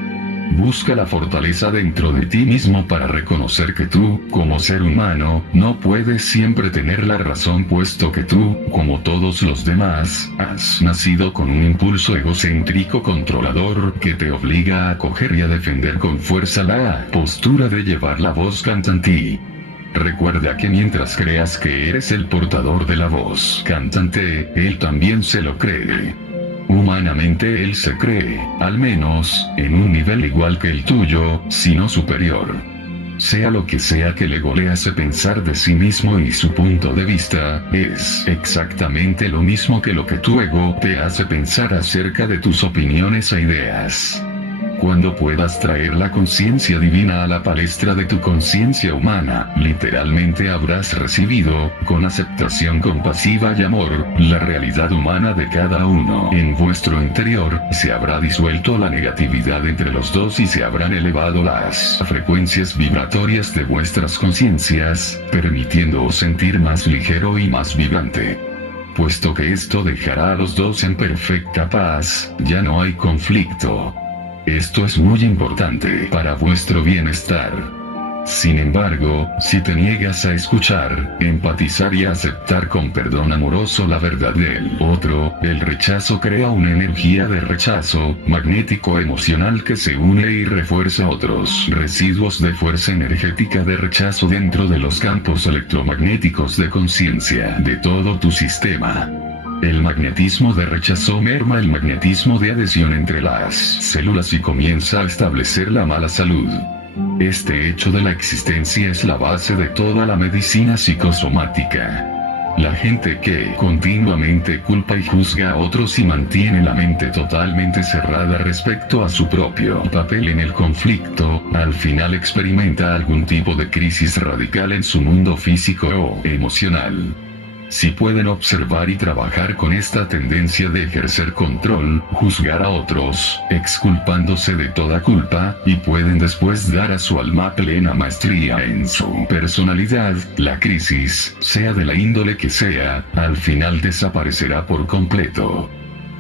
Busca la fortaleza dentro de ti mismo para reconocer que tú, como ser humano, no puedes siempre tener la razón puesto que tú, como todos los demás, has nacido con un impulso egocéntrico controlador que te obliga a acoger y a defender con fuerza la postura de llevar la voz cantante. Recuerda que mientras creas que eres el portador de la voz cantante, él también se lo cree. Humanamente él se cree, al menos, en un nivel igual que el tuyo, si no superior. Sea lo que sea que el ego le hace pensar de sí mismo y su punto de vista, es exactamente lo mismo que lo que tu ego te hace pensar acerca de tus opiniones e ideas. Cuando puedas traer la conciencia divina a la palestra de tu conciencia humana, literalmente habrás recibido, con aceptación compasiva y amor, la realidad humana de cada uno. En vuestro interior, se habrá disuelto la negatividad entre los dos y se habrán elevado las frecuencias vibratorias de vuestras conciencias, permitiéndoos sentir más ligero y más vibrante. Puesto que esto dejará a los dos en perfecta paz, ya no hay conflicto. Esto es muy importante para vuestro bienestar. Sin embargo, si te niegas a escuchar, empatizar y a aceptar con perdón amoroso la verdad del otro, el rechazo crea una energía de rechazo, magnético emocional que se une y refuerza otros residuos de fuerza energética de rechazo dentro de los campos electromagnéticos de conciencia de todo tu sistema. El magnetismo de rechazo merma el magnetismo de adhesión entre las células y comienza a establecer la mala salud. Este hecho de la existencia es la base de toda la medicina psicosomática. La gente que continuamente culpa y juzga a otros y mantiene la mente totalmente cerrada respecto a su propio papel en el conflicto, al final experimenta algún tipo de crisis radical en su mundo físico o emocional. Si pueden observar y trabajar con esta tendencia de ejercer control, juzgar a otros, exculpándose de toda culpa, y pueden después dar a su alma plena maestría en su personalidad, la crisis, sea de la índole que sea, al final desaparecerá por completo.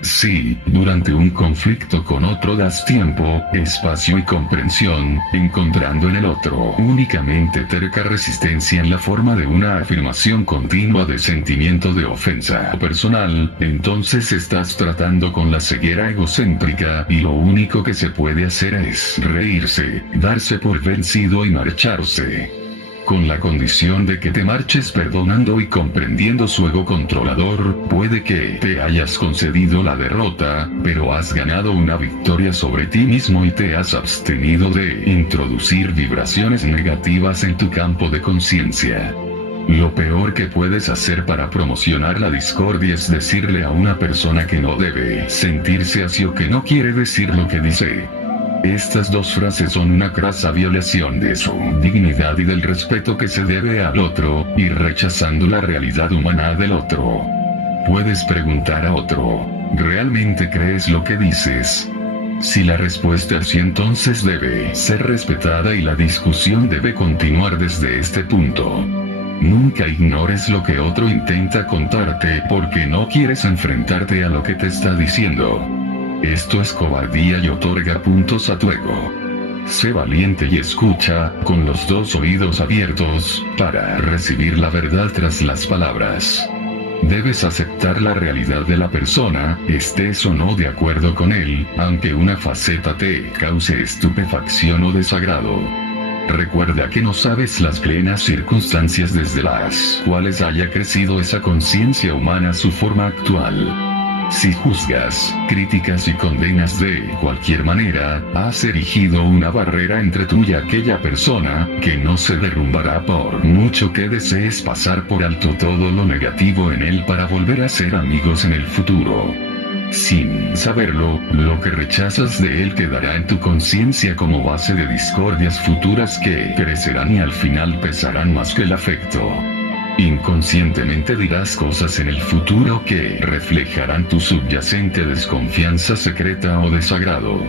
Si, durante un conflicto con otro das tiempo, espacio y comprensión, encontrando en el otro únicamente terca resistencia en la forma de una afirmación continua de sentimiento de ofensa personal, entonces estás tratando con la ceguera egocéntrica y lo único que se puede hacer es reírse, darse por vencido y marcharse. Con la condición de que te marches perdonando y comprendiendo su ego controlador, puede que te hayas concedido la derrota, pero has ganado una victoria sobre ti mismo y te has abstenido de introducir vibraciones negativas en tu campo de conciencia. Lo peor que puedes hacer para promocionar la discordia es decirle a una persona que no debe sentirse así o que no quiere decir lo que dice. Estas dos frases son una crasa violación de su dignidad y del respeto que se debe al otro, y rechazando la realidad humana del otro. Puedes preguntar a otro, ¿realmente crees lo que dices? Si la respuesta es sí, entonces debe ser respetada y la discusión debe continuar desde este punto. Nunca ignores lo que otro intenta contarte porque no quieres enfrentarte a lo que te está diciendo. Esto es cobardía y otorga puntos a tu ego. Sé valiente y escucha, con los dos oídos abiertos, para recibir la verdad tras las palabras. Debes aceptar la realidad de la persona, estés o no de acuerdo con él, aunque una faceta te cause estupefacción o desagrado. Recuerda que no sabes las plenas circunstancias desde las cuales haya crecido esa conciencia humana a su forma actual. Si juzgas, criticas y condenas de cualquier manera, has erigido una barrera entre tú y aquella persona, que no se derrumbará por mucho que desees pasar por alto todo lo negativo en él para volver a ser amigos en el futuro. Sin saberlo, lo que rechazas de él quedará en tu conciencia como base de discordias futuras que crecerán y al final pesarán más que el afecto. Inconscientemente dirás cosas en el futuro que reflejarán tu subyacente desconfianza secreta o desagrado.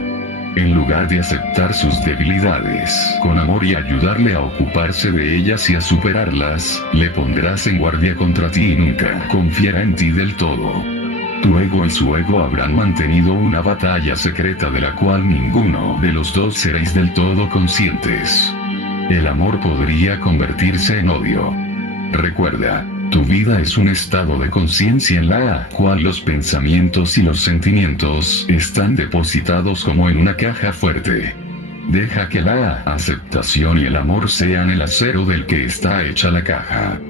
En lugar de aceptar sus debilidades con amor y ayudarle a ocuparse de ellas y a superarlas, le pondrás en guardia contra ti y nunca confiará en ti del todo. Tu ego y su ego habrán mantenido una batalla secreta de la cual ninguno de los dos seréis del todo conscientes. El amor podría convertirse en odio. Recuerda, tu vida es un estado de conciencia en la cual los pensamientos y los sentimientos están depositados como en una caja fuerte. Deja que la aceptación y el amor sean el acero del que está hecha la caja.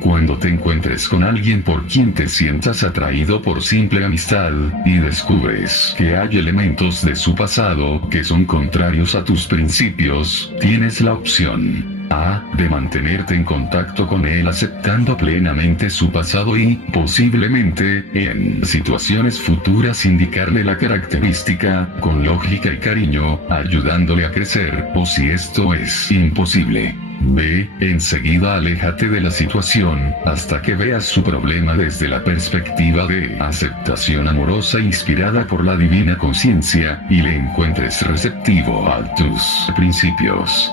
Cuando te encuentres con alguien por quien te sientas atraído por simple amistad, y descubres que hay elementos de su pasado que son contrarios a tus principios, tienes la opción A, de mantenerte en contacto con él aceptando plenamente su pasado y, posiblemente, en situaciones futuras indicarle la característica, con lógica y cariño, ayudándole a crecer, o si esto es imposible, B, enseguida aléjate de la situación, hasta que veas su problema desde la perspectiva de aceptación amorosa inspirada por la divina conciencia, y le encuentres receptivo a tus principios.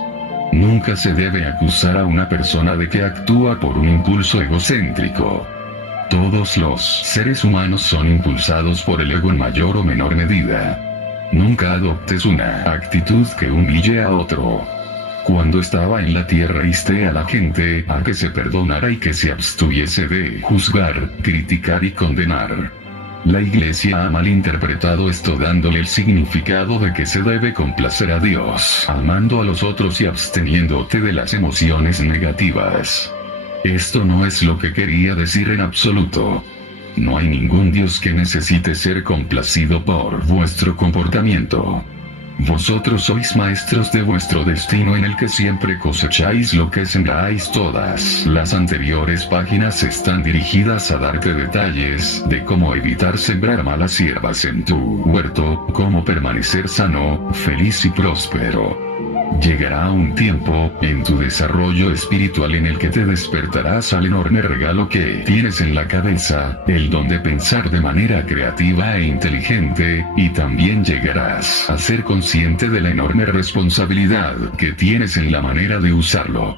Nunca se debe acusar a una persona de que actúa por un impulso egocéntrico. Todos los seres humanos son impulsados por el ego en mayor o menor medida. Nunca adoptes una actitud que humille a otro. Cuando estaba en la tierra insté a la gente a que se perdonara y que se abstuviese de juzgar, criticar y condenar. La Iglesia ha malinterpretado esto dándole el significado de que se debe complacer a Dios, amando a los otros y absteniéndote de las emociones negativas. Esto no es lo que quería decir en absoluto. No hay ningún Dios que necesite ser complacido por vuestro comportamiento. Vosotros sois maestros de vuestro destino en el que siempre cosecháis lo que sembráis. Todas las anteriores páginas están dirigidas a darte detalles de cómo evitar sembrar malas hierbas en tu huerto, cómo permanecer sano, feliz y próspero. Llegará un tiempo, en tu desarrollo espiritual en el que te despertarás al enorme regalo que tienes en la cabeza, el don de pensar de manera creativa e inteligente, y también llegarás a ser consciente de la enorme responsabilidad que tienes en la manera de usarlo.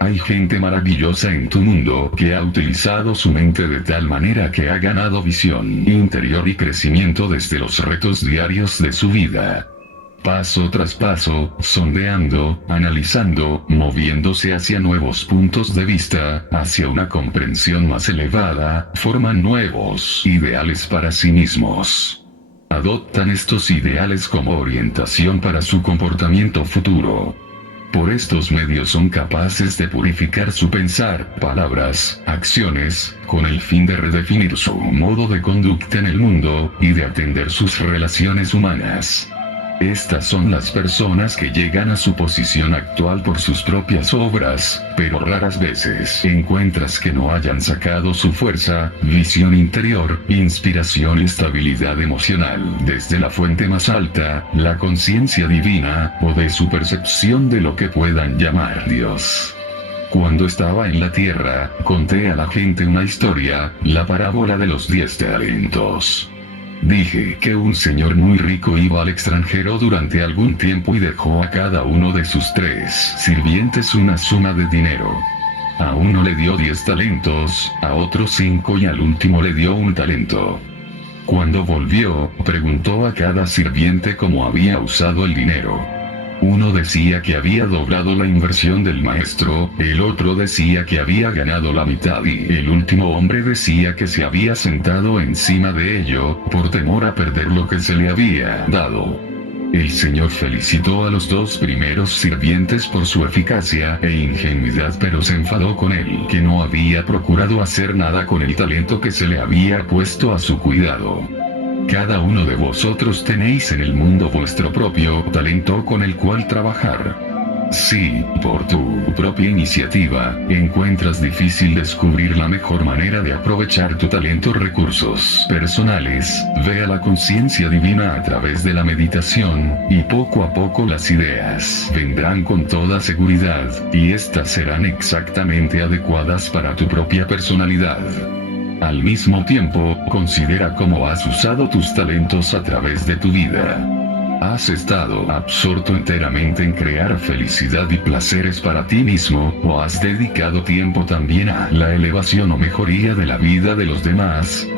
Hay gente maravillosa en tu mundo que ha utilizado su mente de tal manera que ha ganado visión interior y crecimiento desde los retos diarios de su vida. Paso tras paso, sondeando, analizando, moviéndose hacia nuevos puntos de vista, hacia una comprensión más elevada, forman nuevos ideales para sí mismos. Adoptan estos ideales como orientación para su comportamiento futuro. Por estos medios son capaces de purificar su pensar, palabras, acciones, con el fin de redefinir su modo de conducta en el mundo, y de atender sus relaciones humanas. Estas son las personas que llegan a su posición actual por sus propias obras, pero raras veces encuentras que no hayan sacado su fuerza, visión interior, inspiración y estabilidad emocional desde la fuente más alta, la conciencia divina, o de su percepción de lo que puedan llamar Dios. Cuando estaba en la tierra, conté a la gente una historia, la parábola de los 10 talentos. Dije que un señor muy rico iba al extranjero durante algún tiempo y dejó a cada uno de sus 3 sirvientes una suma de dinero. A uno le dio 10 talentos, a otro 5 y al último le dio 1 talento. Cuando volvió, preguntó a cada sirviente cómo había usado el dinero. Uno decía que había doblado la inversión del maestro, el otro decía que había ganado la mitad y el último hombre decía que se había sentado encima de ello, por temor a perder lo que se le había dado. El señor felicitó a los 2 primeros sirvientes por su eficacia e ingenuidad, pero se enfadó con él, que no había procurado hacer nada con el talento que se le había puesto a su cuidado. Cada uno de vosotros tenéis en el mundo vuestro propio talento con el cual trabajar. Si, por tu propia iniciativa, encuentras difícil descubrir la mejor manera de aprovechar tu talento o recursos personales, ve a la conciencia divina a través de la meditación, y poco a poco las ideas vendrán con toda seguridad, y estas serán exactamente adecuadas para tu propia personalidad. Al mismo tiempo, considera cómo has usado tus talentos a través de tu vida. ¿Has estado absorto enteramente en crear felicidad y placeres para ti mismo, o has dedicado tiempo también a la elevación o mejoría de la vida de los demás?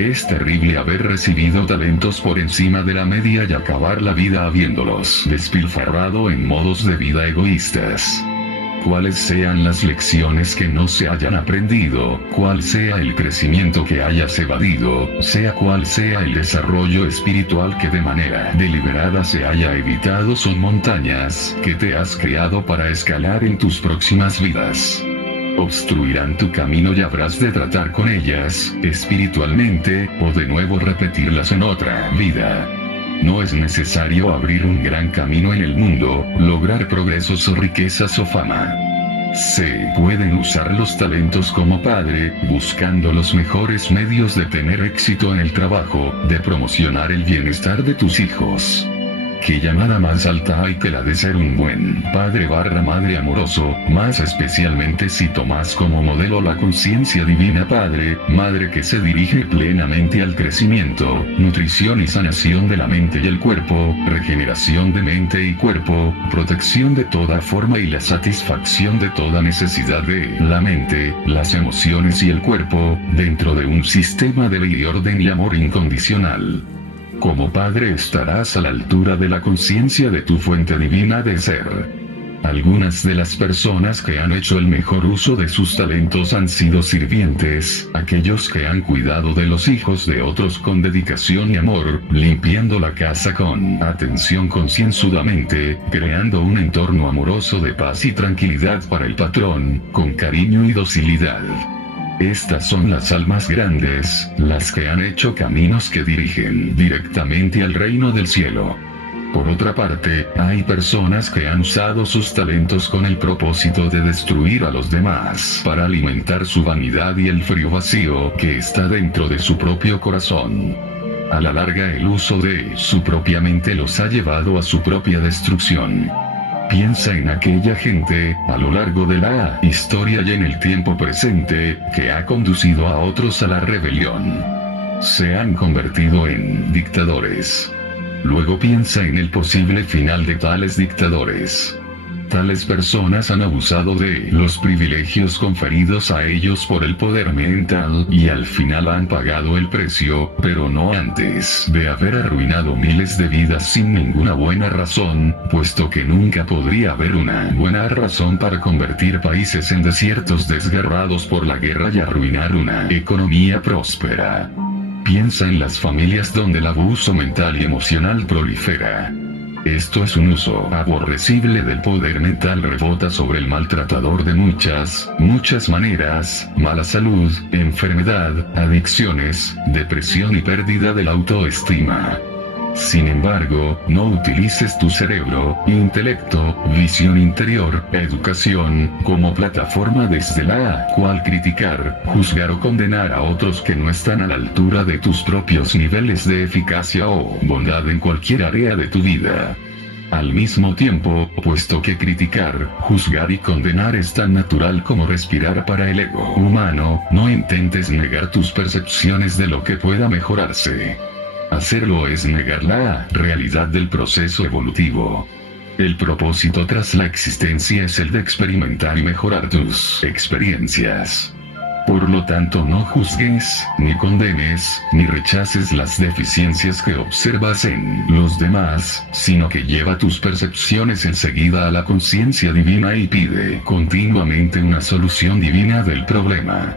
Es terrible haber recibido talentos por encima de la media y acabar la vida habiéndolos despilfarrado en modos de vida egoístas. Cuáles sean las lecciones que no se hayan aprendido, cuál sea el crecimiento que hayas evadido, sea cual sea el desarrollo espiritual que de manera deliberada se haya evitado, son montañas que te has creado para escalar en tus próximas vidas. Obstruirán tu camino y habrás de tratar con ellas, espiritualmente, o de nuevo repetirlas en otra vida. No es necesario abrir un gran camino en el mundo, lograr progresos o riquezas o fama. Se pueden usar los talentos como padre, buscando los mejores medios de tener éxito en el trabajo, de promocionar el bienestar de tus hijos. ¿Qué llamada más alta hay que la de ser un buen padre/madre amoroso, más especialmente si tomas como modelo la conciencia divina padre/madre que se dirige plenamente al crecimiento, nutrición y sanación de la mente y el cuerpo, regeneración de mente y cuerpo, protección de toda forma y la satisfacción de toda necesidad de la mente, las emociones y el cuerpo, dentro de un sistema de ley y orden y amor incondicional? Como padre estarás a la altura de la conciencia de tu fuente divina de ser. Algunas de las personas que han hecho el mejor uso de sus talentos han sido sirvientes, aquellos que han cuidado de los hijos de otros con dedicación y amor, limpiando la casa con atención concienzudamente, creando un entorno amoroso de paz y tranquilidad para el patrón, con cariño y docilidad. Estas son las almas grandes, las que han hecho caminos que dirigen directamente al reino del cielo. Por otra parte, hay personas que han usado sus talentos con el propósito de destruir a los demás para alimentar su vanidad y el frío vacío que está dentro de su propio corazón. A la larga, el uso de su propia mente los ha llevado a su propia destrucción. Piensa en aquella gente, a lo largo de la historia y en el tiempo presente, que ha conducido a otros a la rebelión. Se han convertido en dictadores. Luego piensa en el posible final de tales dictadores. Tales personas han abusado de los privilegios conferidos a ellos por el poder mental y al final han pagado el precio, pero no antes de haber arruinado miles de vidas sin ninguna buena razón, puesto que nunca podría haber una buena razón para convertir países en desiertos desgarrados por la guerra y arruinar una economía próspera. Piensa en las familias donde el abuso mental y emocional prolifera. Esto es un uso aborrecible del poder mental, rebota sobre el maltratador de muchas maneras: mala salud, enfermedad, adicciones, depresión y pérdida de la autoestima. Sin embargo, no utilices tu cerebro, intelecto, visión interior, educación, como plataforma desde la cual criticar, juzgar o condenar a otros que no están a la altura de tus propios niveles de eficacia o bondad en cualquier área de tu vida. Al mismo tiempo, puesto que criticar, juzgar y condenar es tan natural como respirar para el ego humano, no intentes negar tus percepciones de lo que pueda mejorarse. Hacerlo es negar la realidad del proceso evolutivo. El propósito tras la existencia es el de experimentar y mejorar tus experiencias. Por lo tanto, no juzgues, ni condenes, ni rechaces las deficiencias que observas en los demás, sino que lleva tus percepciones enseguida a la conciencia divina y pide continuamente una solución divina del problema.